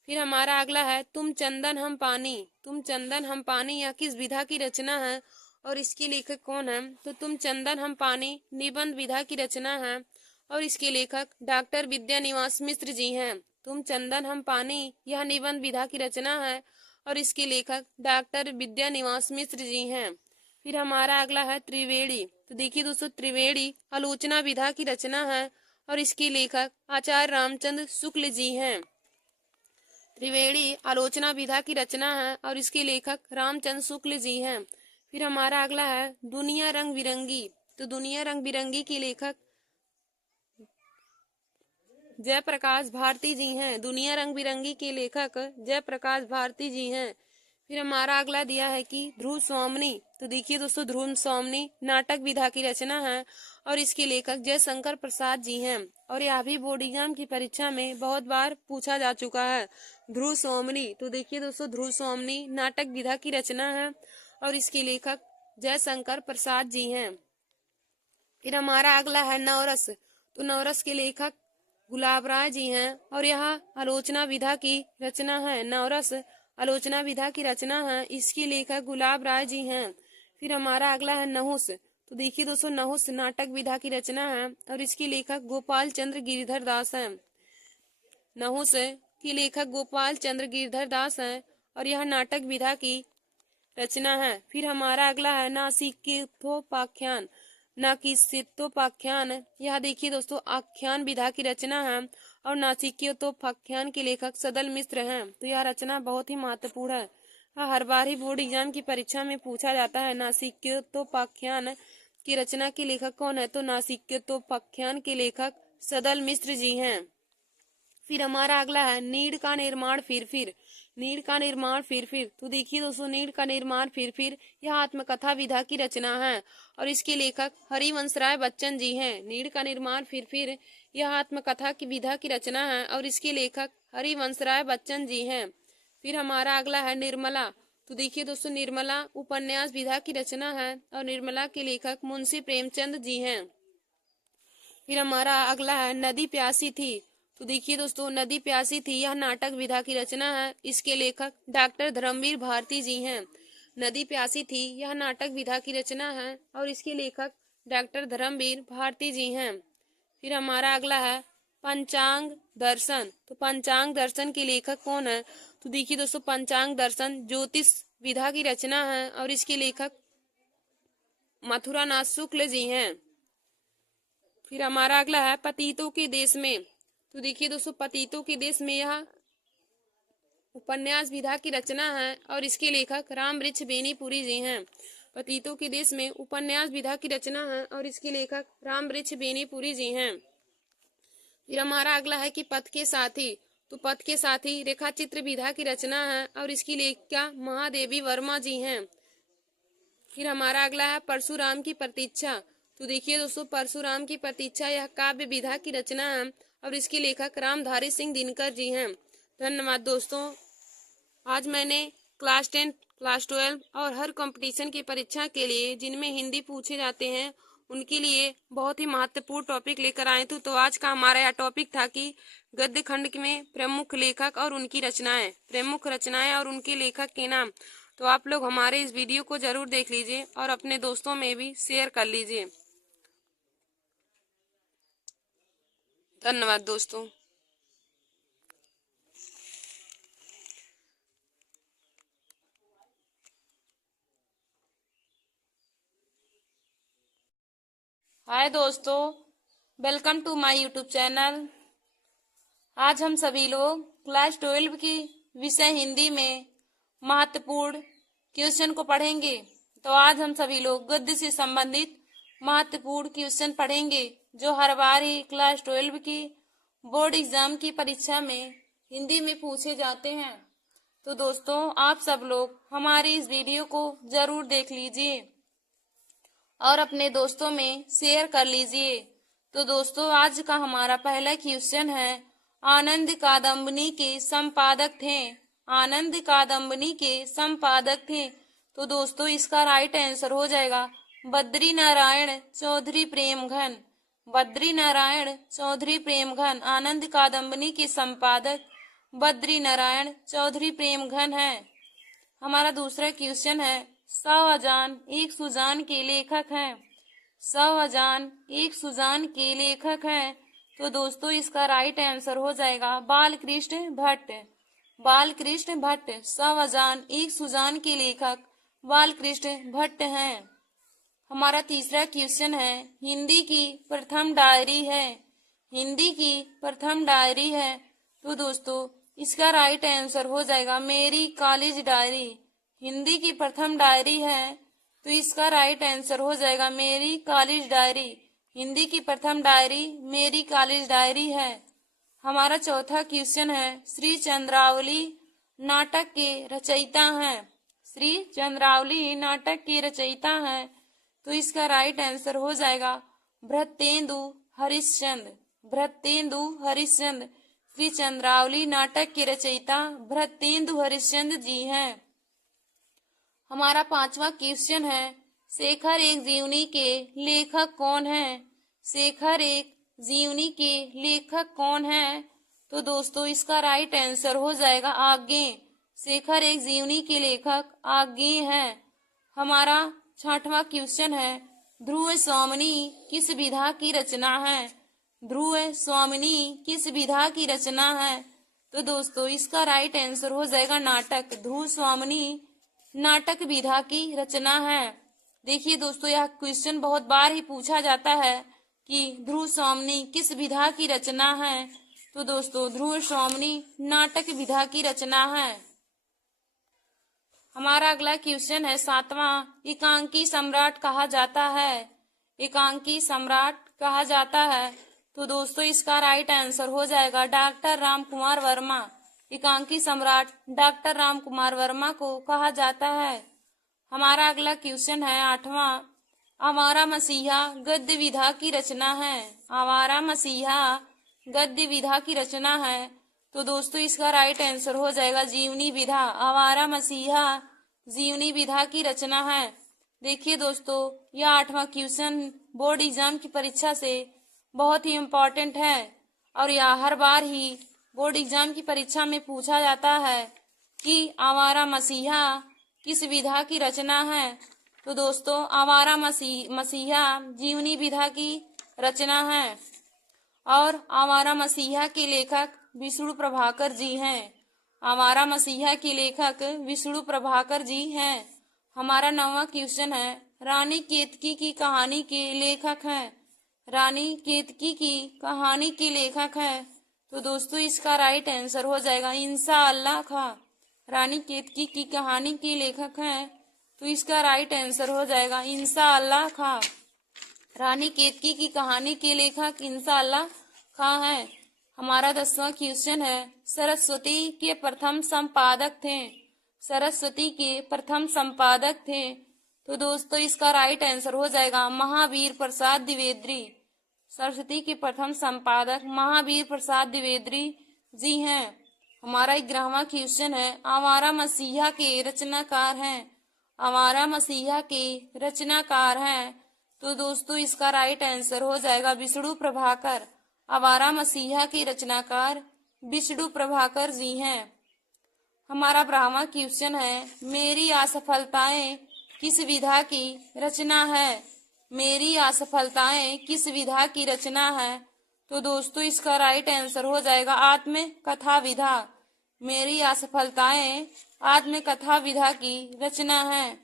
फिर हमारा अगला है तुम चंदन हम पानी। तुम चंदन हम पानी यह किस विधा की रचना है और इसके लेखक कौन है। तो तुम चंदन हम पानी निबंध विधा की रचना है और इसके लेखक डॉक्टर विद्यानिवास मिश्र जी हैं। तुम चंदन हम पानी यह निबंध विधा की रचना है और इसके लेखक डॉक्टर विद्यानिवास मिश्र जी हैं। फिर हमारा अगला है त्रिवेणी। तो देखिए दोस्तों, त्रिवेणी आलोचना विधा की रचना है और इसके लेखक आचार्य रामचंद्र शुक्ल जी हैं। त्रिवेणी आलोचना विधा की रचना है और इसके लेखक रामचंद्र शुक्ल जी हैं। फिर हमारा अगला है दुनिया रंग बिरंगी। तो दुनिया रंग बिरंगी के लेखक जयप्रकाश भारती जी हैं। दुनिया रंग बिरंगी के लेखक जयप्रकाश भारती जी हैं। फिर हमारा अगला दिया है कि ध्रुव स्वामिनी। तो देखिए दोस्तों, ध्रुव स्वामिनी नाटक विधा की रचना है और इसके लेखक जयशंकर प्रसाद जी हैं और यह भी बोर्ड एग्जाम की परीक्षा में बहुत बार पूछा जा चुका है। ध्रुव स्वामिनी। तो देखिए दोस्तों, ध्रुव स्वामिनी नाटक विधा की रचना है और इसके लेखक जयशंकर प्रसाद जी हैं। फिर हमारा अगला है नवरस। तो नवरस के लेखक गुलाब राय जी हैं और यह आलोचना विधा की रचना है। नवरस आलोचना विधा की रचना है, इसके लेखक गुलाब राय जी हैं। फिर हमारा अगला है नहुस। तो देखिए दोस्तों, नहुस नाटक विधा की रचना है और इसके लेखक गोपाल चंद्र गिरधर दास हैं। नहुस के लेखक गोपाल चंद्र गिरधर दास हैं और यह नाटक विधा की रचना है। फिर हमारा अगला है नासिकेतोपाख्यान। नासिकेतोपाख्यान यह देखिए दोस्तों आख्यान विधा की रचना है और नासिकेतोपाख्यान के लेखक सदल मिश्र हैं। तो यह रचना बहुत ही महत्वपूर्ण है, हर बार ही बोर्ड एग्जाम की परीक्षा में पूछा जाता है। नासिकेतोपाख्यान की रचना के लेखक कौन है। तो नासिकेतोपाख्यान के लेखक सदल मिश्र जी हैं। फिर हमारा अगला है नीड़ का निर्माण फिर। नीड़ का निर्माण फिर। तो देखिए दोस्तों, नीड़ का निर्माण फिर यह आत्मकथा विधा की रचना है और इसके लेखक हरिवंश राय बच्चन जी हैं। नीड़ का निर्माण फिर यह आत्मकथा की विधा की रचना है और इसके लेखक हरिवंश राय बच्चन जी हैं। फिर हमारा अगला है निर्मला। तो देखिए दोस्तों, निर्मला उपन्यास विधा की रचना है और निर्मला के लेखक मुंशी प्रेमचंद जी हैं। फिर हमारा अगला है नदी प्यासी थी। तो देखिए दोस्तों, नदी प्यासी थी यह नाटक विधा की रचना है, इसके लेखक डॉक्टर धर्मवीर भारती जी हैं। नदी प्यासी थी यह नाटक विधा की रचना है और इसके लेखक डॉक्टर धर्मवीर भारती जी हैं। फिर हमारा अगला है पंचांग दर्शन। तो पंचांग दर्शन के लेखक कौन है। तो देखिए दोस्तों, पंचांग दर्शन ज्योतिष विधा की रचना है और इसके लेखक मथुरा नाथ शुक्ल जी हैं। फिर हमारा अगला है पतितों के देश में। तो देखिए दोस्तों, पतितों के देश में यह उपन्यास विधा की रचना है और इसके लेखक राम वृक्ष बेनीपुरी जी हैं। पतितों के देश में उपन्यास विधा की रचना है और इसके लेखक राम वृक्ष बेनीपुरी जी हैं। फिर हमारा अगला है कि पथ के साथी। तो पथ के साथी रेखा चित्र विधा की रचना है और इसकी लेखिका महादेवी वर्मा जी हैं। फिर हमारा अगला है परशुराम की प्रतीक्षा। तो देखिए दोस्तों, परशुराम की प्रतीक्षा यह काव्य विधा की रचना है और इसके लेखक रामधारी सिंह दिनकर जी हैं। धन्यवाद दोस्तों। आज मैंने क्लास 10, क्लास 12 और हर कंपटीशन की परीक्षा के लिए जिनमें हिंदी पूछे जाते हैं उनके लिए बहुत ही महत्वपूर्ण टॉपिक लेकर आए थे। तो आज का हमारा यह टॉपिक था कि गद्य खंड में प्रमुख लेखक और उनकी रचनाएं, प्रमुख रचनाएं और उनके लेखक के नाम। तो आप लोग हमारे इस वीडियो को जरूर देख लीजिए और अपने दोस्तों में भी शेयर कर लीजिए। धन्यवाद दोस्तों। हाय दोस्तों, welcome to my YouTube channel. आज हम सभी लोग क्लास 12 की विषय हिंदी में महत्वपूर्ण क्वेश्चन को पढ़ेंगे। तो आज हम सभी लोग गद्य से संबंधित महत्वपूर्ण क्वेश्चन पढ़ेंगे जो हर बार ही क्लास 12 की बोर्ड एग्जाम की परीक्षा में हिंदी में पूछे जाते हैं। तो दोस्तों आप सब लोग हमारी इस वीडियो को जरूर देख लीजिए और अपने दोस्तों में शेयर कर लीजिए। तो दोस्तों आज का हमारा पहला क्वेश्चन है, आनंद कादम्बनी के संपादक थे। आनंद कादम्बनी के संपादक थे। तो दोस्तों इसका राइट आंसर हो जाएगा बद्री नारायण चौधरी प्रेमघन। बद्री नारायण चौधरी प्रेमघन आनंद कादम्बनी के संपादक बद्री नारायण चौधरी प्रेमघन है। हमारा दूसरा क्वेश्चन है, शाहजहां एक सुजान के लेखक हैं। शाहजहां एक सुजान के लेखक हैं। तो दोस्तों इसका राइट आंसर हो जाएगा बालकृष्ण भट्ट। बालकृष्ण भट्ट शाहजहां एक सुजान के लेखक बालकृष्ण भट्ट हैं। हमारा तीसरा क्वेश्चन है, हिंदी की प्रथम डायरी है। हिंदी की प्रथम डायरी है। तो दोस्तों इसका राइट आंसर हो जाएगा मेरी कॉलेज डायरी। हिंदी की प्रथम डायरी है तो इसका राइट आंसर हो जाएगा मेरी कॉलेज डायरी। हिंदी की प्रथम डायरी मेरी कॉलेज डायरी है। हमारा चौथा क्वेश्चन है, श्री चंद्रावली नाटक के रचयिता हैं। श्री चंद्रावली नाटक के रचयिता हैं। तो इसका राइट आंसर हो जाएगा भृत्येंदु हरिश्चंद्र। भृत्येंदु हरिश्चंद्र श्री चंद्रावली नाटक के रचयिता भृत्येंदु हरिश्चंद्र जी हैं। हमारा पांचवा क्वेश्चन है, शेखर एक जीवनी के लेखक कौन है। शेखर एक जीवनी के लेखक कौन है। तो दोस्तों इसका राइट आंसर हो जाएगा आज्ञे। शेखर एक जीवनी के लेखक आज्ञे हैं। हमारा छठवां क्वेश्चन है, ध्रुव स्वामिनी किस विधा की रचना है। ध्रुव स्वामिनी किस विधा की रचना है। तो दोस्तों इसका राइट आंसर हो जाएगा नाटक। ध्रुव स्वामिनी नाटक विधा की रचना है। देखिए दोस्तों यह क्वेश्चन बहुत बार ही पूछा जाता है कि ध्रुव स्वामिनी किस विधा की रचना है। तो दोस्तों ध्रुव स्वामिनी नाटक विधा की रचना है। हमारा अगला क्वेश्चन है सातवां, एकांकी सम्राट कहा जाता है। एकांकी सम्राट कहा जाता है। तो दोस्तों इसका राइट आंसर हो जाएगा डॉक्टर राम कुमार वर्मा। एकांकी सम्राट डॉक्टर राम कुमार वर्मा को कहा जाता है। हमारा अगला क्वेश्चन है आठवां, आवारा मसीहा गद्य विधा की रचना है। आवारा मसीहा गद्य विधा की रचना है। तो दोस्तों इसका राइट आंसर हो जाएगा जीवनी विधा। आवारा मसीहा जीवनी विधा की रचना है। देखिए दोस्तों यह आठवां क्वेश्चन बोर्ड एग्जाम की परीक्षा से बहुत ही इम्पोर्टेंट है और यह हर बार ही बोर्ड एग्जाम की परीक्षा में पूछा जाता है कि आवारा मसीहा किस विधा की रचना है। तो दोस्तों आवारा मसीहा जीवनी विधा की रचना है और आवारा मसीहा के लेखक विष्णु प्रभाकर जी हैं। आवारा मसीहा के लेखक विष्णु प्रभाकर जी हैं। हमारा 9वां क्वेश्चन है, रानी केतकी की कहानी के लेखक हैं। रानी केतकी की कहानी के लेखक हैं। तो दोस्तों इसका राइट आंसर हो जाएगा इंशाअल्लाह खां। रानी केतकी की कहानी के लेखक हैं। तो इसका राइट आंसर हो जाएगा इंशाअल्लाह खां। रानी केतकी की कहानी के लेखक इंशाअल्लाह खां हैं। हमारा 10वां क्वेश्चन है, सरस्वती के प्रथम संपादक थे। सरस्वती के प्रथम संपादक थे। तो दोस्तों इसका राइट आंसर हो जाएगा महावीर प्रसाद द्विवेदी। सरस्वती के प्रथम संपादक महावीर प्रसाद द्विवेदी जी हैं। हमारा 11वां क्वेश्चन है, आवारा मसीहा के रचनाकार हैं। आवारा मसीहा के रचनाकार हैं, तो दोस्तों इसका राइट आंसर हो जाएगा विष्णु प्रभाकर। आवारा मसीहा के रचनाकार विष्णु प्रभाकर जी हैं। हमारा 12वां क्वेश्चन है, मेरी असफलताएं किस विधा की रचना है। मेरी असफलताएं किस विधा की रचना है, तो दोस्तों इसका राइट आंसर हो जाएगा आत्मकथा विधा। मेरी असफलताएं आत्मकथा विधा की रचना है।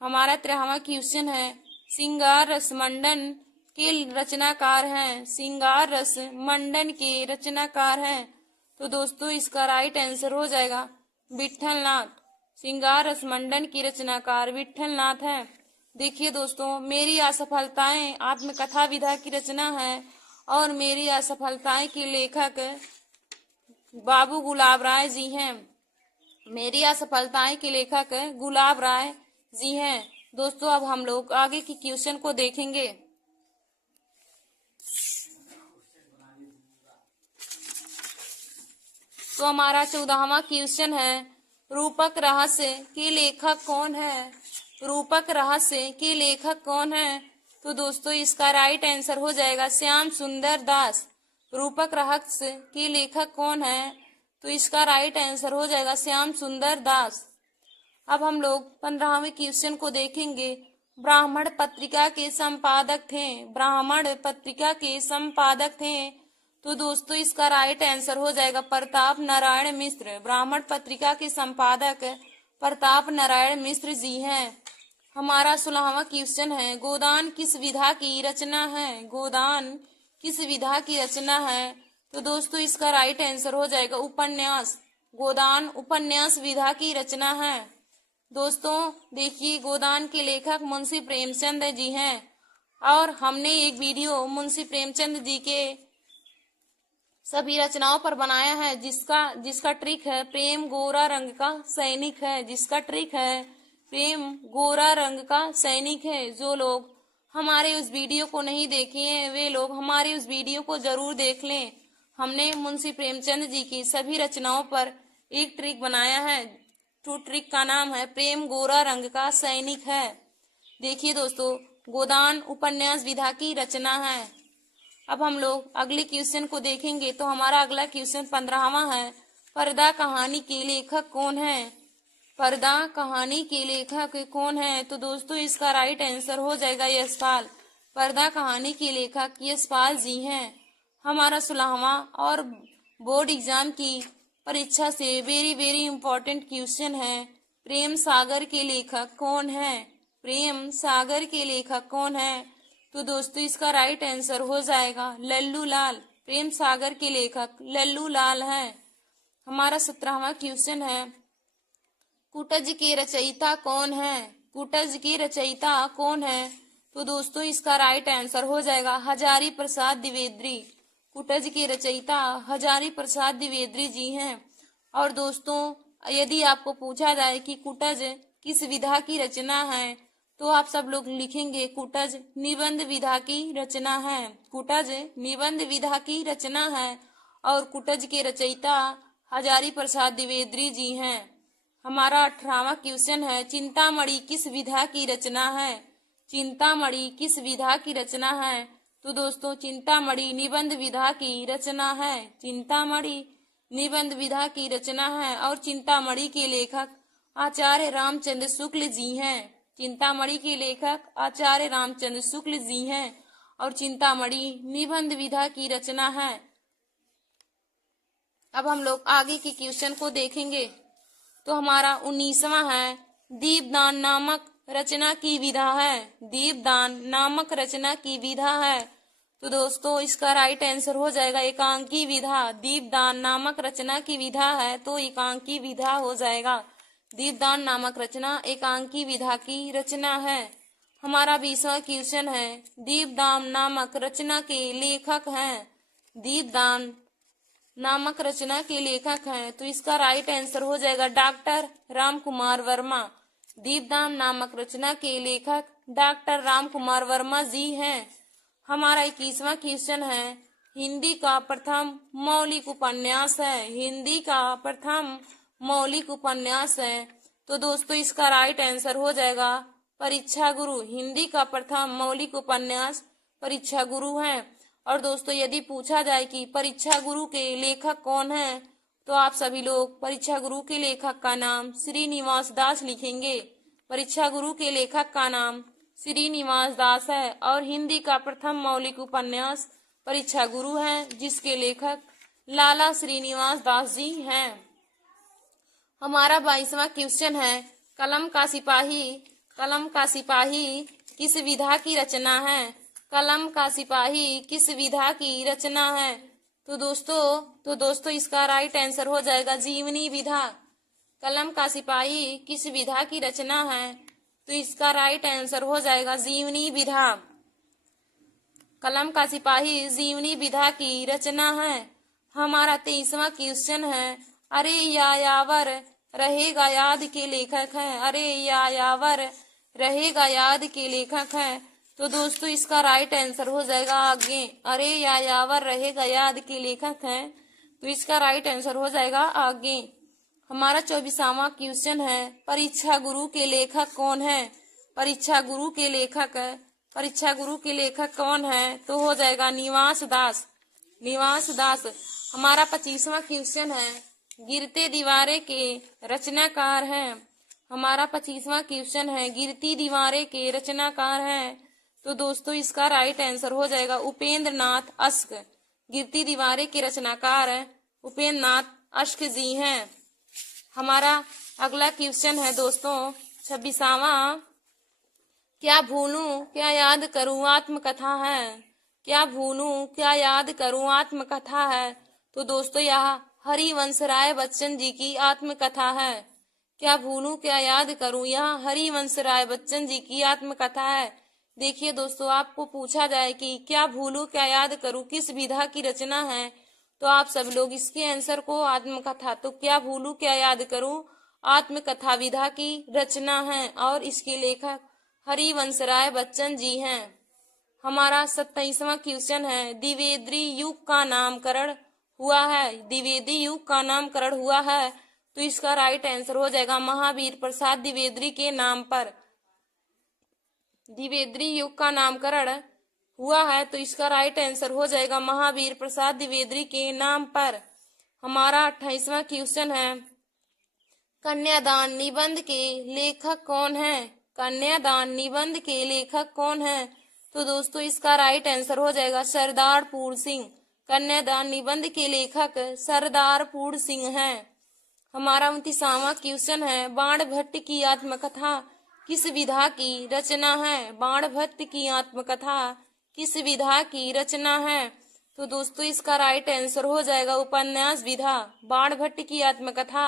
हमारा 13वां क्वेश्चन है, श्रृंगार रस मंडन के रचनाकार हैं। श्रृंगार रस मंडन के रचनाकार हैं, तो दोस्तों इसका राइट आंसर हो जाएगा विट्ठलनाथ। श्रृंगार रस मंडन की रचनाकार विट्ठलनाथ है। देखिए दोस्तों, मेरी असफलताएं आत्मकथा विधा की रचना है और मेरी असफलताएं के लेखक बाबू गुलाब राय जी हैं। मेरी असफलताएं के लेखक गुलाब राय जी हैं। दोस्तों अब हम लोग आगे की क्वेश्चन को देखेंगे। तो हमारा 14वां क्वेश्चन है, रूपक रहस्य के लेखक कौन है। रूपक रहस्य के लेखक कौन है, तो दोस्तों इसका राइट आंसर हो जाएगा श्याम सुंदर दास। रूपक रहस्य के लेखक कौन है, तो इसका राइट आंसर हो जाएगा श्याम सुंदर दास। अब हम लोग 15वें क्वेश्चन को देखेंगे। ब्राह्मण पत्रिका के संपादक थे। ब्राह्मण पत्रिका के संपादक थे, तो दोस्तों इसका राइट आंसर हो जाएगा प्रताप नारायण मिश्र। ब्राह्मण पत्रिका के संपादक प्रताप नारायण मिश्र जी हैं। हमारा 16वां क्वेश्चन है, गोदान किस विधा की रचना है। गोदान किस विधा की रचना है, तो दोस्तों इसका राइट आंसर हो जाएगा उपन्यास। गोदान उपन्यास विधा की रचना है। दोस्तों देखिए, गोदान के लेखक मुंशी प्रेमचंद जी हैं और हमने एक वीडियो मुंशी प्रेमचंद जी के सभी रचनाओं पर बनाया है, जिसका ट्रिक है प्रेम गोरा रंग का सैनिक है। जिसका ट्रिक है प्रेम गोरा रंग का सैनिक है। जो लोग हमारे उस वीडियो को नहीं देखे हैं वे लोग हमारे उस वीडियो को जरूर देख लें। हमने मुंशी प्रेमचंद जी की सभी रचनाओं पर एक ट्रिक बनाया है। तो ट्रिक का नाम है प्रेम गोरा रंग का सैनिक है। देखिए दोस्तों, गोदान उपन्यास विधा की रचना है। अब हम लोग अगले क्वेश्चन को देखेंगे। तो हमारा अगला क्वेश्चन 15वां है, पर्दा कहानी के लेखक कौन है। पर्दा कहानी के लेखक कौन है, तो दोस्तों इसका राइट आंसर हो जाएगा यशपाल। पर्दा कहानी के लेखक यशपाल जी हैं। हमारा 16वां और बोर्ड एग्जाम की परीक्षा से वेरी वेरी इंपॉर्टेंट क्वेश्चन है, प्रेम सागर के लेखक कौन है। प्रेम सागर के लेखक कौन है, तो दोस्तों इसका राइट आंसर हो जाएगा लल्लू लाल। प्रेम सागर के लेखक लल्लू लाल हैं। हमारा 17वां क्वेश्चन है, कुटज के रचयिता कौन है। कुटज के रचयिता कौन है, तो दोस्तों इसका राइट आंसर हो जाएगा हजारी प्रसाद द्विवेदी। कुटज के रचयिता हजारी प्रसाद द्विवेदी जी हैं। और दोस्तों यदि आपको पूछा जाए कि कुटज किस विधा की रचना है, तो आप सब लोग लिखेंगे कुटज निबंध विधा की रचना है। कुटज निबंध विधा की रचना है और कुटज के रचयिता हजारी प्रसाद द्विवेदी जी हैं। हमारा 18वां क्वेश्चन है, चिंतामणि किस विधा की रचना है। चिंतामणि किस विधा की रचना है, तो दोस्तों चिंतामणि निबंध विधा की रचना है। चिंतामणि निबंध विधा की रचना है और चिंतामणि के लेखक आचार्य रामचंद्र शुक्ल जी हैं। चिंतामणि के लेखक आचार्य रामचंद्र शुक्ल जी हैं और चिंतामणि निबंध विधा की रचना है। अब हम लोग आगे के क्वेश्चन को देखेंगे। तो हमारा 19वां है, दीपदान नामक रचना की विधा है। दीपदान नामक रचना की विधा है, तो दोस्तों इसका राइट आंसर हो जाएगा एकांकी विधा। दीपदान नामक रचना की विधा है तो एकांकी विधा हो जाएगा। दीपदान नामक रचना एकांकी विधा की रचना है। हमारा 20वां क्वेश्चन है, दीपदान नामक रचना के लेखक हैं। दीपदान नामक रचना के लेखक हैं, तो इसका राइट आंसर हो जाएगा डॉक्टर राम कुमार वर्मा। दीपदान नामक रचना के लेखक डॉक्टर राम कुमार वर्मा जी हैं। हमारा 21वां क्वेश्चन है, हिंदी का प्रथम मौलिक उपन्यास है। हिंदी का प्रथम मौलिक उपन्यास है। तो दोस्तों इसका राइट आंसर हो जाएगा परीक्षा गुरु। हिंदी का प्रथम मौलिक उपन्यास परीक्षा गुरु है। और दोस्तों यदि पूछा जाए कि परीक्षा गुरु के लेखक कौन है, तो आप सभी लोग परीक्षा गुरु के लेखक का नाम श्रीनिवास दास लिखेंगे। परीक्षा गुरु के लेखक का नाम श्रीनिवास दास है। और हिंदी का प्रथम मौलिक उपन्यास परीक्षा गुरु है, जिसके लेखक लाला श्रीनिवास दास जी हैं। हमारा 22वां क्वेश्चन है, कलम का सिपाही। कलम का सिपाही किस विधा की रचना है? कलम का सिपाही किस विधा की रचना है? तो दोस्तों इसका राइट आंसर हो जाएगा जीवनी विधा। कलम का सिपाही किस विधा की रचना है? तो इसका राइट आंसर हो जाएगा जीवनी विधा। कलम का सिपाही जीवनी विधा की रचना है। हमारा 23वां क्वेश्चन है, अरे यायावर रहेगा याद के लेखक है। अरे यायावर रहेगा याद के लेखक है। तो दोस्तों इसका राइट आंसर हो जाएगा आगे। अरे यायावर रहेगा याद के लेखक है, तो इसका राइट आंसर हो जाएगा आगे। हमारा 24वां क्वेश्चन है, परीक्षा गुरु के लेखक कौन है? परीक्षा गुरु के लेखक परीक्षा गुरु के लेखक कौन है? तो हो जाएगा निवास दास। निवास दास। हमारा 25वां क्वेश्चन है, गिरते दीवारे के रचनाकार हैं। हमारा 25वां क्वेश्चन है, गिरती दीवारें के रचनाकार हैं। तो दोस्तों इसका राइट आंसर हो जाएगा उपेंद्र नाथ अश्क। गिरती दीवारें के रचनाकार उपेंद्र नाथ अश्क जी हैं। हमारा अगला क्वेश्चन है दोस्तों 26वां, क्या भूलूं क्या याद करूं आत्मकथा है। क्या भूलूं क्या याद करूं आत्मकथा है। तो दोस्तों यह हरिवंश राय बच्चन जी की आत्मकथा है। क्या भूलूं क्या याद करूं, यह हरिवंश राय बच्चन जी की आत्मकथा है। देखिए दोस्तों, आपको पूछा जाए कि क्या भूलूं क्या याद करूं किस विधा की रचना है, तो आप सब लोग इसके आंसर को आत्मकथा, तो क्या भूलूं क्या याद करूं आत्मकथा विधा की रचना है और इसके लेखक हरिवंश राय बच्चन जी हैं। हमारा 27वां क्वेश्चन है, द्विवेदी युग का नामकरण हुआ है। द्विवेदी युग का नामकरण हुआ है, तो इसका राइट आंसर हो जाएगा महावीर प्रसाद द्विवेदी के नाम पर। द्विवेदी युग का नामकरण हुआ है, तो इसका राइट आंसर हो जाएगा महावीर प्रसाद द्विवेदी के नाम पर। हमारा 28वां क्वेश्चन है, कन्यादान निबंध के लेखक कौन है। कन्यादान निबंध के लेखक कौन है। तो दोस्तों इसका राइट आंसर हो जाएगा सरदार पूर्ण सिंह। कन्यादान निबंध के लेखक सरदार पूर्ण सिंह हैं। हमारा 29वां क्वेश्चन है, बाण भट्ट की आत्मकथा किस विधा की रचना है। बाण भट्ट की आत्मकथा किस विधा की रचना है। तो दोस्तों इसका राइट आंसर हो जाएगा उपन्यास विधा। बाण भट्ट की आत्मकथा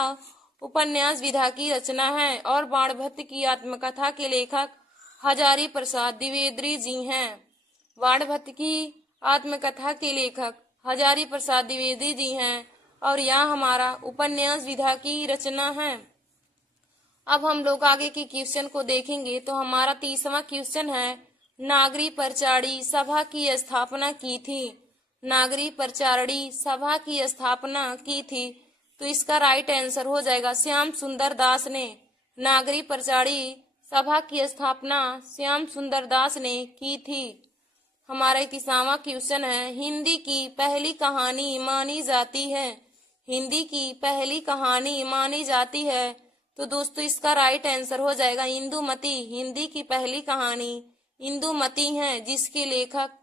उपन्यास विधा की रचना है और बाण भट्ट की आत्मकथा के लेखक हजारी प्रसाद द्विवेदी जी हैं। बाण भट्ट की आत्मकथा के लेखक हजारी प्रसाद द्विवेदी जी हैं और यह हमारा उपन्यास विधा की रचना है। अब हम लोग आगे के क्वेश्चन को देखेंगे। तो हमारा 30वां क्वेश्चन है, नागरी परचारी सभा की स्थापना की थी। नागरी परचारी सभा की स्थापना की थी, तो इसका राइट आंसर हो जाएगा श्याम सुंदर दास ने। नागरी परचारी सभा की स्थापना श्याम सुंदर दास ने की थी। हमारा 31वां क्वेश्चन है, हिंदी की पहली कहानी मानी जाती है। हिंदी की पहली कहानी मानी जाती है, तो दोस्तों इसका राइट आंसर हो जाएगा इंदुमती। हिंदी की पहली कहानी इंदुमती है, जिसके लेखक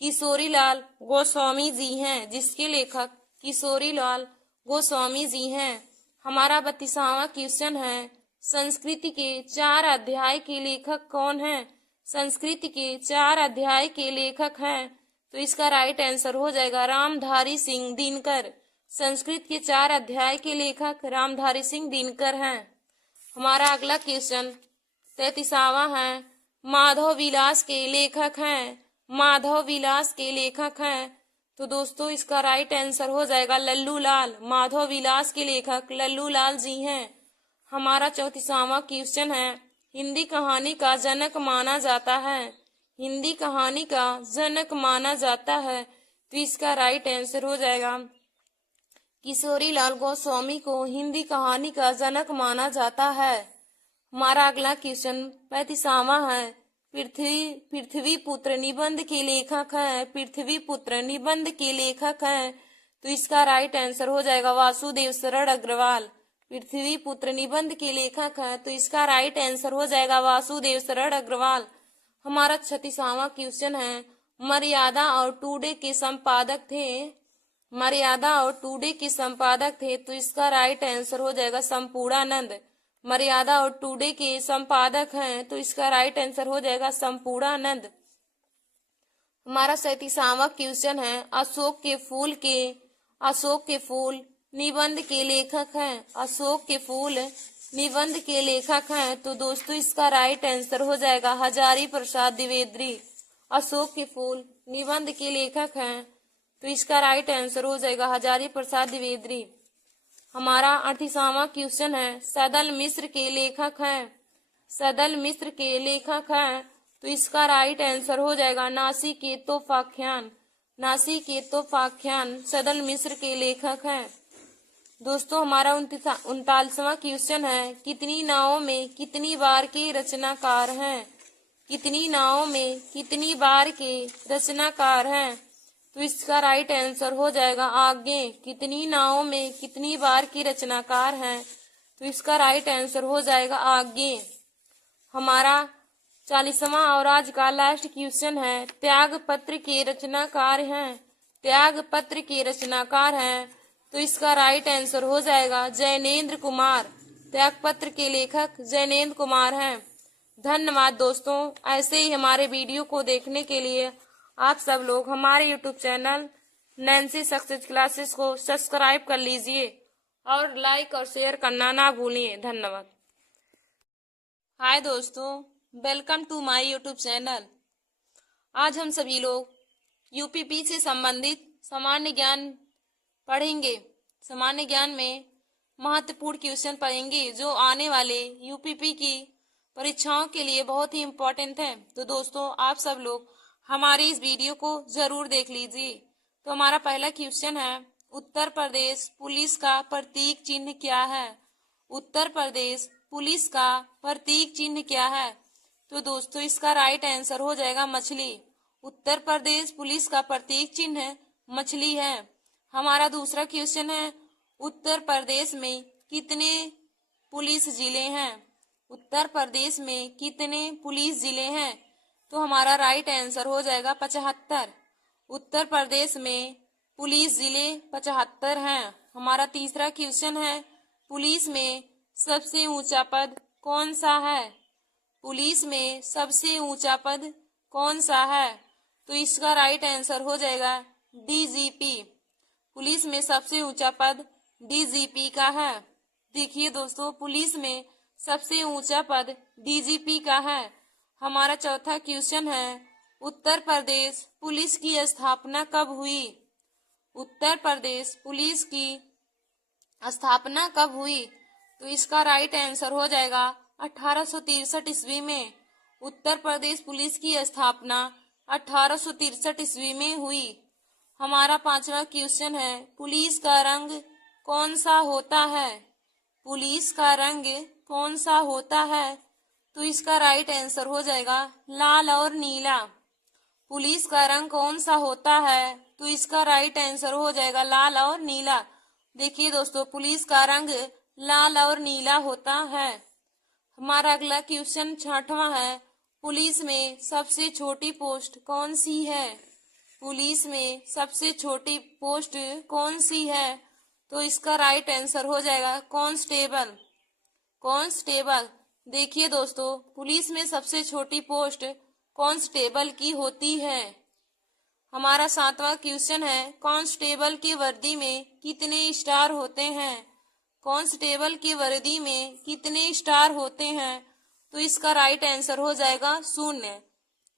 किशोरीलाल गोस्वामी जी हैं। जिसके लेखक किशोरीलाल गोस्वामी जी हैं। हमारा 32वां क्वेश्चन है, संस्कृत के 4 अध्याय के लेखक कौन है। संस्कृत के 4 अध्याय के लेखक हैं, तो इसका राइट आंसर हो जाएगा रामधारी सिंह दिनकर। संस्कृत के 4 अध्याय के लेखक रामधारी सिंह दिनकर हैं। हमारा अगला क्वेश्चन 33वां है, माधव विलास के लेखक हैं। माधव विलास के लेखक हैं, तो दोस्तों इसका राइट आंसर हो जाएगा लल्लू लाल। माधव विलास के लेखक लल्लू लाल जी हैं। हमारा 34वां क्वेश्चन है, हिंदी कहानी का जनक माना जाता है। हिंदी कहानी का जनक माना जाता है? तो इसका राइट आंसर हो जाएगा किशोरी लाल गोस्वामी को हिंदी कहानी का जनक माना जाता है। हमारा अगला क्वेश्चन 35वां है। पृथ्वी पुत्र निबंध के लेखक हैं। पृथ्वी पुत्र निबंध के लेखक हैं। तो इसका राइट आंसर हो जाएगा वासुदेव शरण अग्रवाल। पृथ्वी पुत्र निबंध के लेखक हैं। तो इसका राइट आंसर हो जाएगा वासुदेव शरण अग्रवाल। हमारा 36वां क्वेश्चन है। मर्यादा और टुडे के संपादक थे। मर्यादा और टुडे के संपादक थे। तो इसका राइट आंसर हो जाएगा संपूर्णानंद। मर्यादा और टुडे के संपादक हैं। तो इसका राइट आंसर हो जाएगा संपूर्णानंद। हमारा 37वां क्वेश्चन है। अशोक के फूल निबंध के लेखक हैं। अशोक के फूल निबंध के लेखक हैं। तो दोस्तों इसका राइट आंसर हो जाएगा हजारी प्रसाद द्विवेदी। अशोक के फूल निबंध के लेखक हैं। तो इसका राइट आंसर हो जाएगा हजारी प्रसाद द्विवेदी। हमारा 38वां क्वेश्चन है। सदल मिश्र के लेखक हैं। सदल मिश्र के लेखक हैं। तो इसका राइट आंसर हो जाएगा नासिकेतोपाख्यान। नासिकेतोपाख्यान सदल मिश्र के लेखक हैं। दोस्तों हमारा 39वां क्वेश्चन है। कितनी नावों में कितनी बार के रचनाकार हैं? कितनी नावों में कितनी बार के रचनाकार हैं? तो इसका राइट आंसर हो जाएगा आगे। कितनी नावों में कितनी बार के रचनाकार हैं? तो इसका राइट आंसर हो जाएगा आगे। हमारा 40वां और आज का लास्ट क्वेश्चन है। त्याग पत्र के रचनाकार हैं। त्याग पत्र के रचनाकार हैं। तो इसका राइट आंसर हो जाएगा जैनेन्द्र कुमार। त्याग पत्र के लेखक जैनेन्द्र कुमार हैं। धन्यवाद दोस्तों। ऐसे ही हमारे वीडियो को देखने के लिए आप सब लोग हमारे YouTube channel Nancy success classes को सब्सक्राइब कर लीजिए और लाइक और शेयर करना ना भूलिए। धन्यवाद। हाय दोस्तों, welcome to my YouTube channel. आज हम सभी लोग यूपीपी से संबंधित सामान्य ज्ञान पढ़ेंगे। सामान्य ज्ञान में महत्वपूर्ण क्वेश्चन पढ़ेंगे जो आने वाले यूपीपी की परीक्षाओं के लिए बहुत ही इम्पोर्टेंट है। तो दोस्तों आप सब लोग हमारी इस वीडियो को जरूर देख लीजिए। तो हमारा पहला क्वेश्चन है। उत्तर प्रदेश पुलिस का प्रतीक चिन्ह क्या है? उत्तर प्रदेश पुलिस का प्रतीक चिन्ह क्या है? तो दोस्तों इसका राइट आंसर हो जाएगा मछली। उत्तर प्रदेश पुलिस का प्रतीक चिन्ह मछली है। हमारा दूसरा क्वेश्चन है। उत्तर प्रदेश में कितने पुलिस जिले हैं? उत्तर प्रदेश में कितने पुलिस जिले हैं? तो हमारा राइट आंसर हो जाएगा 75। उत्तर प्रदेश में पुलिस जिले 75 हैं। हमारा तीसरा क्वेश्चन है। पुलिस में सबसे ऊंचा पद कौन सा है? पुलिस में सबसे ऊंचा पद कौन सा है? तो इसका राइट आंसर हो जाएगा डीजीपी। पुलिस में सबसे ऊंचा पद डीजीपी का है। देखिए दोस्तों पुलिस में सबसे ऊंचा पद डीजीपी का है। हमारा चौथा क्वेश्चन है। उत्तर प्रदेश पुलिस की स्थापना कब हुई? उत्तर प्रदेश पुलिस की स्थापना कब हुई? तो इसका राइट आंसर हो जाएगा 1863 ईस्वी में। उत्तर प्रदेश पुलिस की स्थापना 1863 ईस्वी में हुई। हमारा पांचवा क्वेश्चन है। पुलिस का रंग कौन सा होता है? पुलिस का रंग कौन सा होता है? तो इसका राइट आंसर हो जाएगा लाल और नीला। पुलिस का रंग कौन सा होता है? तो इसका राइट आंसर हो जाएगा लाल और नीला। देखिए दोस्तों पुलिस का रंग लाल और नीला होता है। हमारा अगला क्वेश्चन 6वां है। पुलिस में सबसे छोटी पोस्ट कौन सी है? पुलिस में सबसे छोटी पोस्ट कौन सी है? तो इसका राइट आंसर हो जाएगा कांस्टेबल। कांस्टेबल। देखिए दोस्तों पुलिस में सबसे छोटी पोस्ट कांस्टेबल की होती है। हमारा 7वां क्वेश्चन है। कांस्टेबल की वर्दी में कितने स्टार होते हैं? कांस्टेबल की वर्दी में कितने स्टार होते हैं? तो इसका राइट आंसर हो जाएगा 0।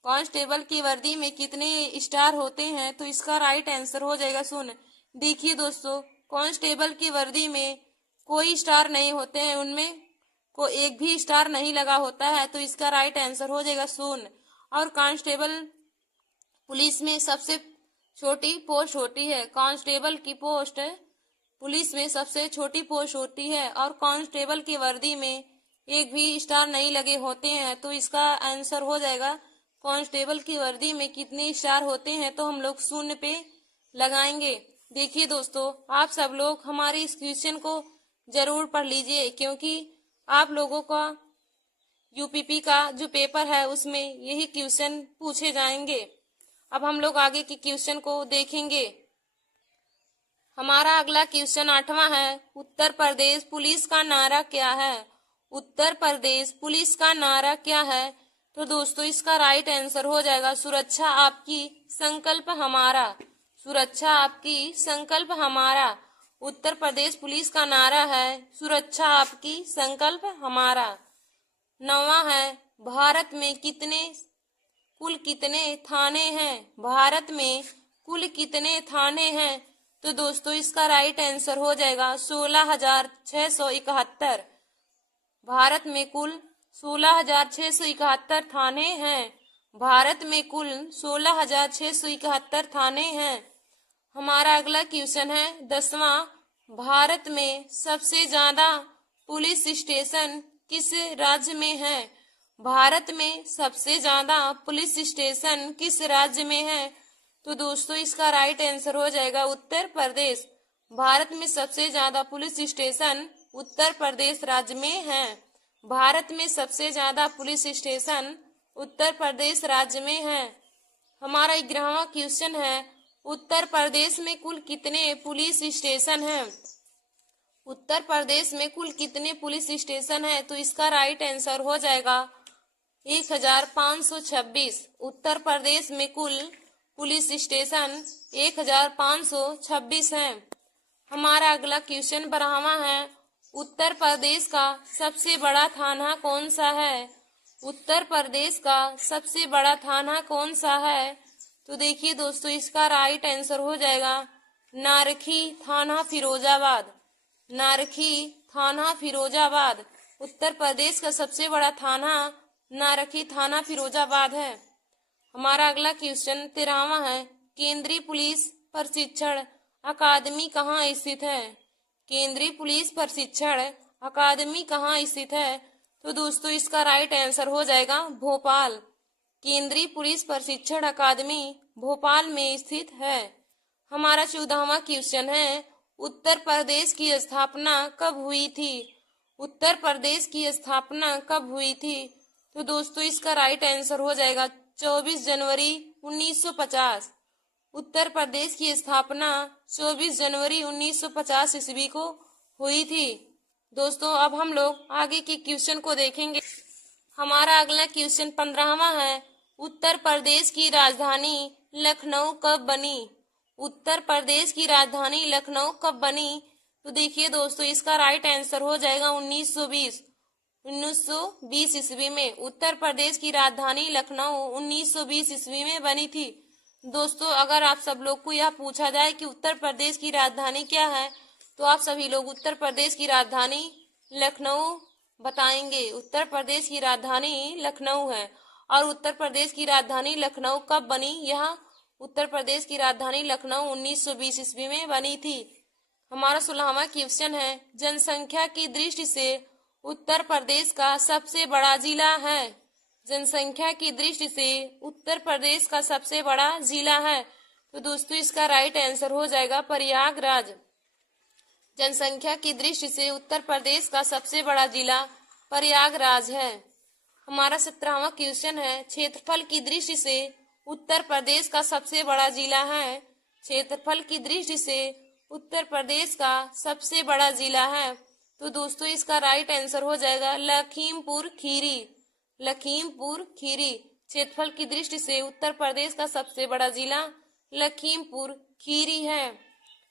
कांस्टेबल की वर्दी में कितने स्टार होते हैं? तो इसका राइट आंसर हो जाएगा 0। देखिए दोस्तों कांस्टेबल की वर्दी में कोई स्टार नहीं होते हैं, उनमें को एक भी स्टार नहीं लगा होता है। तो इसका राइट आंसर हो जाएगा 0। और कांस्टेबल पुलिस में सबसे छोटी पोस्ट होती है। कांस्टेबल की पोस्ट पुलिस में सबसे छोटी पोस्ट होती है और कांस्टेबल की वर्दी में एक भी स्टार नहीं लगे होते हैं। तो इसका आंसर हो जाएगा कांस्टेबल की वर्दी में कितने स्टार होते हैं, तो हम लोग 0 पे लगाएंगे। देखिए दोस्तों, आप सब लोग हमारे इस क्वेश्चन को जरूर पढ़ लीजिए, क्योंकि आप लोगों का यूपीपी का जो पेपर है उसमें यही क्वेश्चन पूछे जाएंगे। अब हम लोग आगे के क्वेश्चन को देखेंगे। हमारा अगला क्वेश्चन 8वां है, उत्तर प्रदेश पुलिस का नारा क्या है? उत्तर प्रदेश पुलिस का नारा क्या है? तो दोस्तों इसका राइट आंसर हो जाएगा सुरक्षा आपकी संकल्प हमारा। सुरक्षा आपकी संकल्प हमारा। उत्तर प्रदेश पुलिस का नारा है सुरक्षा आपकी संकल्प हमारा। 9वां है, भारत में कुल कितने थाने हैं? भारत में कुल कितने थाने हैं? तो दोस्तों इसका राइट आंसर हो जाएगा 16,671। भारत में कुल 16,671 थाने हैं। भारत में कुल 16,671 थाने हैं। हमारा अगला क्वेश्चन है 10वां, भारत में सबसे ज्यादा पुलिस स्टेशन किस राज्य में है? भारत में सबसे ज्यादा पुलिस स्टेशन किस राज्य में है? तो दोस्तों इसका राइट आंसर हो जाएगा उत्तर प्रदेश। भारत में सबसे ज्यादा पुलिस स्टेशन उत्तर प्रदेश राज्य में है। भारत में सबसे ज्यादा पुलिस स्टेशन उत्तर प्रदेश राज्य में है। हमारा 11वां क्वेश्चन है, उत्तर प्रदेश में कुल कितने पुलिस स्टेशन हैं? उत्तर प्रदेश में कुल कितने पुलिस स्टेशन हैं? तो इसका राइट आंसर हो जाएगा 1526। उत्तर प्रदेश में कुल पुलिस स्टेशन 1526 हैं। हमारा अगला क्वेश्चन 12वां है, उत्तर प्रदेश का सबसे बड़ा थाना कौन सा है? उत्तर प्रदेश का सबसे बड़ा थाना कौन सा है? तो देखिए दोस्तों इसका राइट आंसर हो जाएगा नारखी थाना फिरोजाबाद। नारखी थाना फिरोजाबाद। उत्तर प्रदेश का सबसे बड़ा थाना नारखी थाना फिरोजाबाद है। हमारा अगला क्वेश्चन 13वां है, केंद्रीय पुलिस प्रशिक्षण अकादमी कहाँ स्थित है? केंद्रीय पुलिस प्रशिक्षण अकादमी कहाँ स्थित है? तो दोस्तों इसका राइट आंसर हो जाएगा भोपाल। केंद्रीय पुलिस प्रशिक्षण अकादमी भोपाल में स्थित है। हमारा 14वां क्वेश्चन है, उत्तर प्रदेश की स्थापना कब हुई थी? उत्तर प्रदेश की स्थापना कब हुई थी? तो दोस्तों इसका राइट आंसर हो जाएगा 24 जनवरी 1950। उत्तर प्रदेश की स्थापना 24 जनवरी 1950 ईस्वी को हुई थी। दोस्तों अब हम लोग आगे के क्वेश्चन को देखेंगे। हमारा अगला क्वेश्चन 15वां है, उत्तर प्रदेश की राजधानी लखनऊ कब बनी? उत्तर प्रदेश की राजधानी लखनऊ कब बनी? तो देखिए दोस्तों इसका राइट आंसर हो जाएगा 1920 ईस्वी में। उत्तर प्रदेश की राजधानी लखनऊ 1920 ईस्वी में बनी थी। दोस्तों अगर आप सब लोग को यह पूछा जाए कि उत्तर प्रदेश की राजधानी क्या है, तो आप सभी लोग उत्तर प्रदेश की राजधानी लखनऊ बताएंगे। उत्तर प्रदेश की राजधानी लखनऊ है। और उत्तर प्रदेश की राजधानी लखनऊ कब बनी? यह उत्तर प्रदेश की राजधानी लखनऊ 1920 ईस्वी में बनी थी। हमारा 16वां क्वेश्चन है, जनसंख्या की दृष्टि से उत्तर प्रदेश का सबसे बड़ा जिला है? जनसंख्या की दृष्टि से उत्तर प्रदेश का सबसे बड़ा जिला है। तो दोस्तों इसका राइट आंसर हो जाएगा प्रयागराज। जनसंख्या की दृष्टि से उत्तर प्रदेश का सबसे बड़ा जिला प्रयागराज है। हमारा 17वां क्वेश्चन है, क्षेत्रफल की दृष्टि से उत्तर प्रदेश का सबसे बड़ा जिला है? क्षेत्रफल की दृष्टि से उत्तर प्रदेश का सबसे बड़ा जिला है। तो दोस्तों इसका राइट आंसर हो जाएगा लखीमपुर खीरी। लखीमपुर खीरी क्षेत्रफल की दृष्टि से उत्तर प्रदेश का सबसे बड़ा जिला लखीमपुर खीरी है।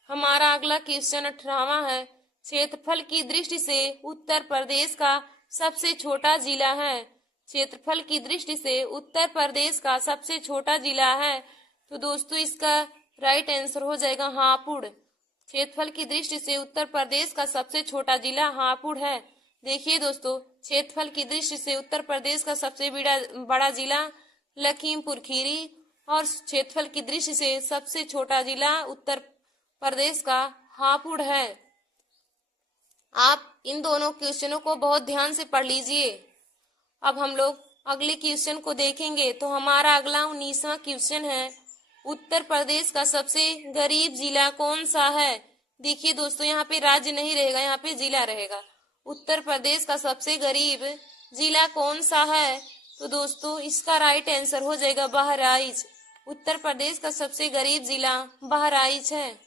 हमारा अगला क्वेश्चन 18वां है, क्षेत्रफल की दृष्टि से उत्तर प्रदेश का सबसे छोटा जिला है? क्षेत्रफल की दृष्टि से उत्तर प्रदेश का सबसे छोटा जिला है। तो दोस्तों इसका राइट आंसर हो जाएगा हापुड़। क्षेत्रफल की दृष्टि से उत्तर प्रदेश का सबसे छोटा जिला हापुड़ है। देखिए दोस्तों क्षेत्रफल की दृष्टि से उत्तर प्रदेश का सबसे बड़ा जिला लखीमपुर खीरी और क्षेत्रफल की दृष्टि से सबसे छोटा जिला उत्तर प्रदेश का हापुड़ है। आप इन दोनों क्वेश्चनों को बहुत ध्यान से पढ़ लीजिए। अब हम लोग अगले क्वेश्चन को देखेंगे। तो हमारा अगला 19वां क्वेश्चन है, उत्तर प्रदेश का सबसे गरीब जिला कौन सा है। देखिए दोस्तों, यहाँ पे राज्य नहीं रहेगा, यहाँ पे जिला रहेगा। उत्तर प्रदेश का सबसे गरीब जिला कौन सा है। तो दोस्तों इसका राइट आंसर हो जाएगा बहराइच। उत्तर प्रदेश का सबसे गरीब जिला बहराइच है।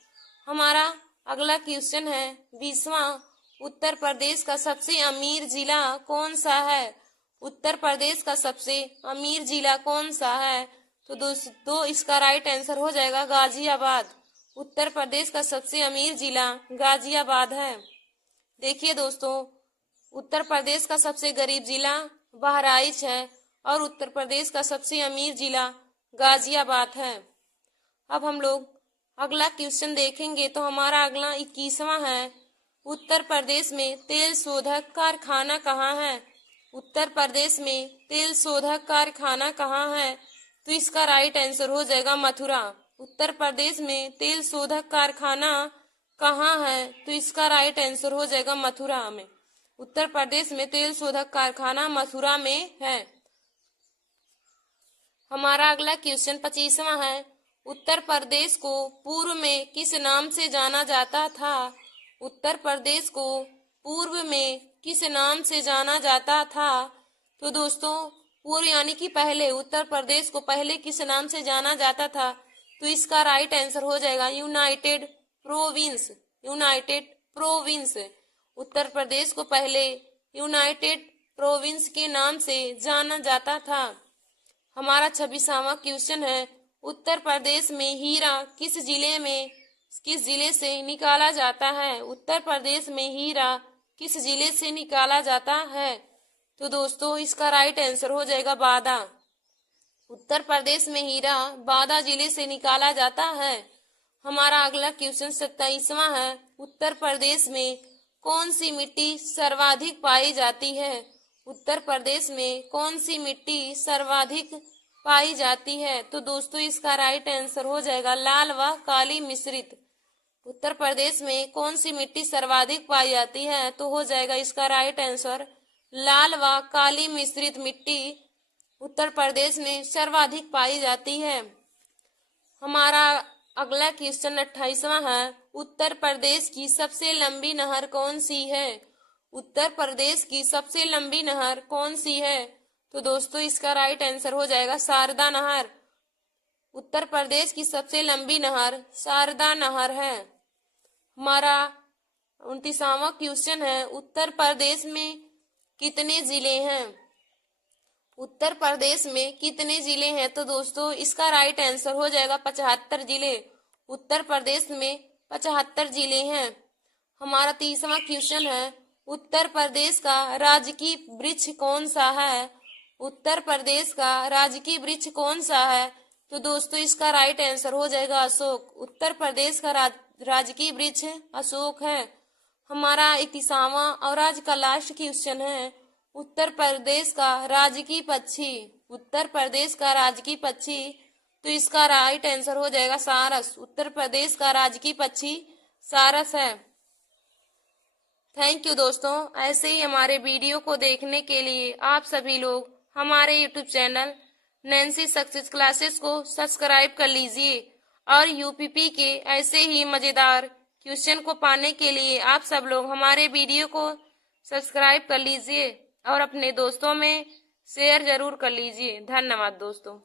हमारा अगला क्वेश्चन है 20वां, उत्तर प्रदेश का सबसे अमीर जिला कौन सा है। उत्तर प्रदेश का सबसे अमीर जिला कौन सा है। तो दोस्तों इसका राइट आंसर हो जाएगा गाजियाबाद। उत्तर प्रदेश का सबसे अमीर जिला गाजियाबाद है। देखिए दोस्तों, उत्तर प्रदेश का सबसे गरीब जिला बहराइच है और उत्तर प्रदेश का सबसे अमीर जिला गाजियाबाद है। अब हम लोग अगला क्वेश्चन देखेंगे। तो हमारा अगला 21वां है, उत्तर प्रदेश में तेल शोधक कारखाना कहाँ है। उत्तर प्रदेश में तेल शोधक कारखाना कहाँ है। तो इसका राइट आंसर हो जाएगा मथुरा। उत्तर प्रदेश में तेल शोधक कारखाना कहाँ है। तो इसका राइट आंसर हो जाएगा मथुरा में। उत्तर प्रदेश में तेल शोधक कारखाना मथुरा में है। हमारा अगला क्वेश्चन 25वां है, उत्तर प्रदेश को पूर्व में किस नाम से जाना जाता था। उत्तर प्रदेश को पूर्व में किस नाम से जाना जाता था। तो दोस्तों पूर्व यानी कि पहले, उत्तर प्रदेश को पहले किस नाम से जाना जाता था। तो इसका राइट आंसर हो जाएगा united province. United province. Uttar Pradesh को पहले यूनाइटेड प्रोविंस के नाम से जाना जाता था। हमारा 26वां क्वेश्चन है, उत्तर प्रदेश में हीरा किस जिले से निकाला जाता है। उत्तर प्रदेश में हीरा किस जिले से निकाला जाता है। तो दोस्तों इसका राइट आंसर हो जाएगा बादा। उत्तर प्रदेश में हीरा बादा जिले से निकाला जाता है। हमारा अगला क्वेश्चन 27वां है, उत्तर प्रदेश में कौन सी मिट्टी सर्वाधिक पाई जाती है। उत्तर प्रदेश में कौन सी मिट्टी सर्वाधिक पाई जाती है। तो दोस्तों इसका राइट आंसर हो जाएगा लाल व काली मिश्रित। उत्तर प्रदेश में कौन सी मिट्टी सर्वाधिक पाई जाती है। तो हो जाएगा इसका राइट आंसर लाल व काली मिश्रित मिट्टी उत्तर प्रदेश में सर्वाधिक पाई जाती है। हमारा अगला क्वेश्चन 28वां है, उत्तर प्रदेश की सबसे लंबी नहर कौन सी है। उत्तर प्रदेश की सबसे लंबी नहर कौन सी है। तो दोस्तों इसका राइट आंसर हो जाएगा शारदा नहर। उत्तर प्रदेश की सबसे लंबी नहर शारदा नहर है। हमारा 29वां क्वेश्चन है, उत्तर प्रदेश में कितने जिले हैं। उत्तर प्रदेश में कितने जिले हैं। तो दोस्तों इसका राइट आंसर हो जाएगा 75 जिले। उत्तर प्रदेश में 75 जिले हैं। हमारा 30वां क्वेश्चन है, उत्तर प्रदेश का राजकीय वृक्ष कौन सा है। उत्तर प्रदेश का राजकीय वृक्ष कौन सा है। तो दोस्तों इसका राइट आंसर हो जाएगा अशोक। उत्तर प्रदेश का राजकीय वृक्ष अशोक है। हमारा 31वां और आज का लास्ट क्वेश्चन है, उत्तर प्रदेश का राजकीय पक्षी। उत्तर प्रदेश का राजकीय पक्षी। तो इसका राइट आंसर हो जाएगा सारस। उत्तर प्रदेश का राजकीय पक्षी सारस है। थैंक यू दोस्तों। ऐसे ही हमारे वीडियो को देखने के लिए आप सभी लोग हमारे YouTube channel Nancy success classes को सब्सक्राइब कर लीजिए और यूपीपी के ऐसे ही मजेदार क्वेश्चन को पाने के लिए आप सब लोग हमारे वीडियो को सब्सक्राइब कर लीजिए और अपने दोस्तों में शेयर जरूर कर लीजिए। धन्यवाद दोस्तों।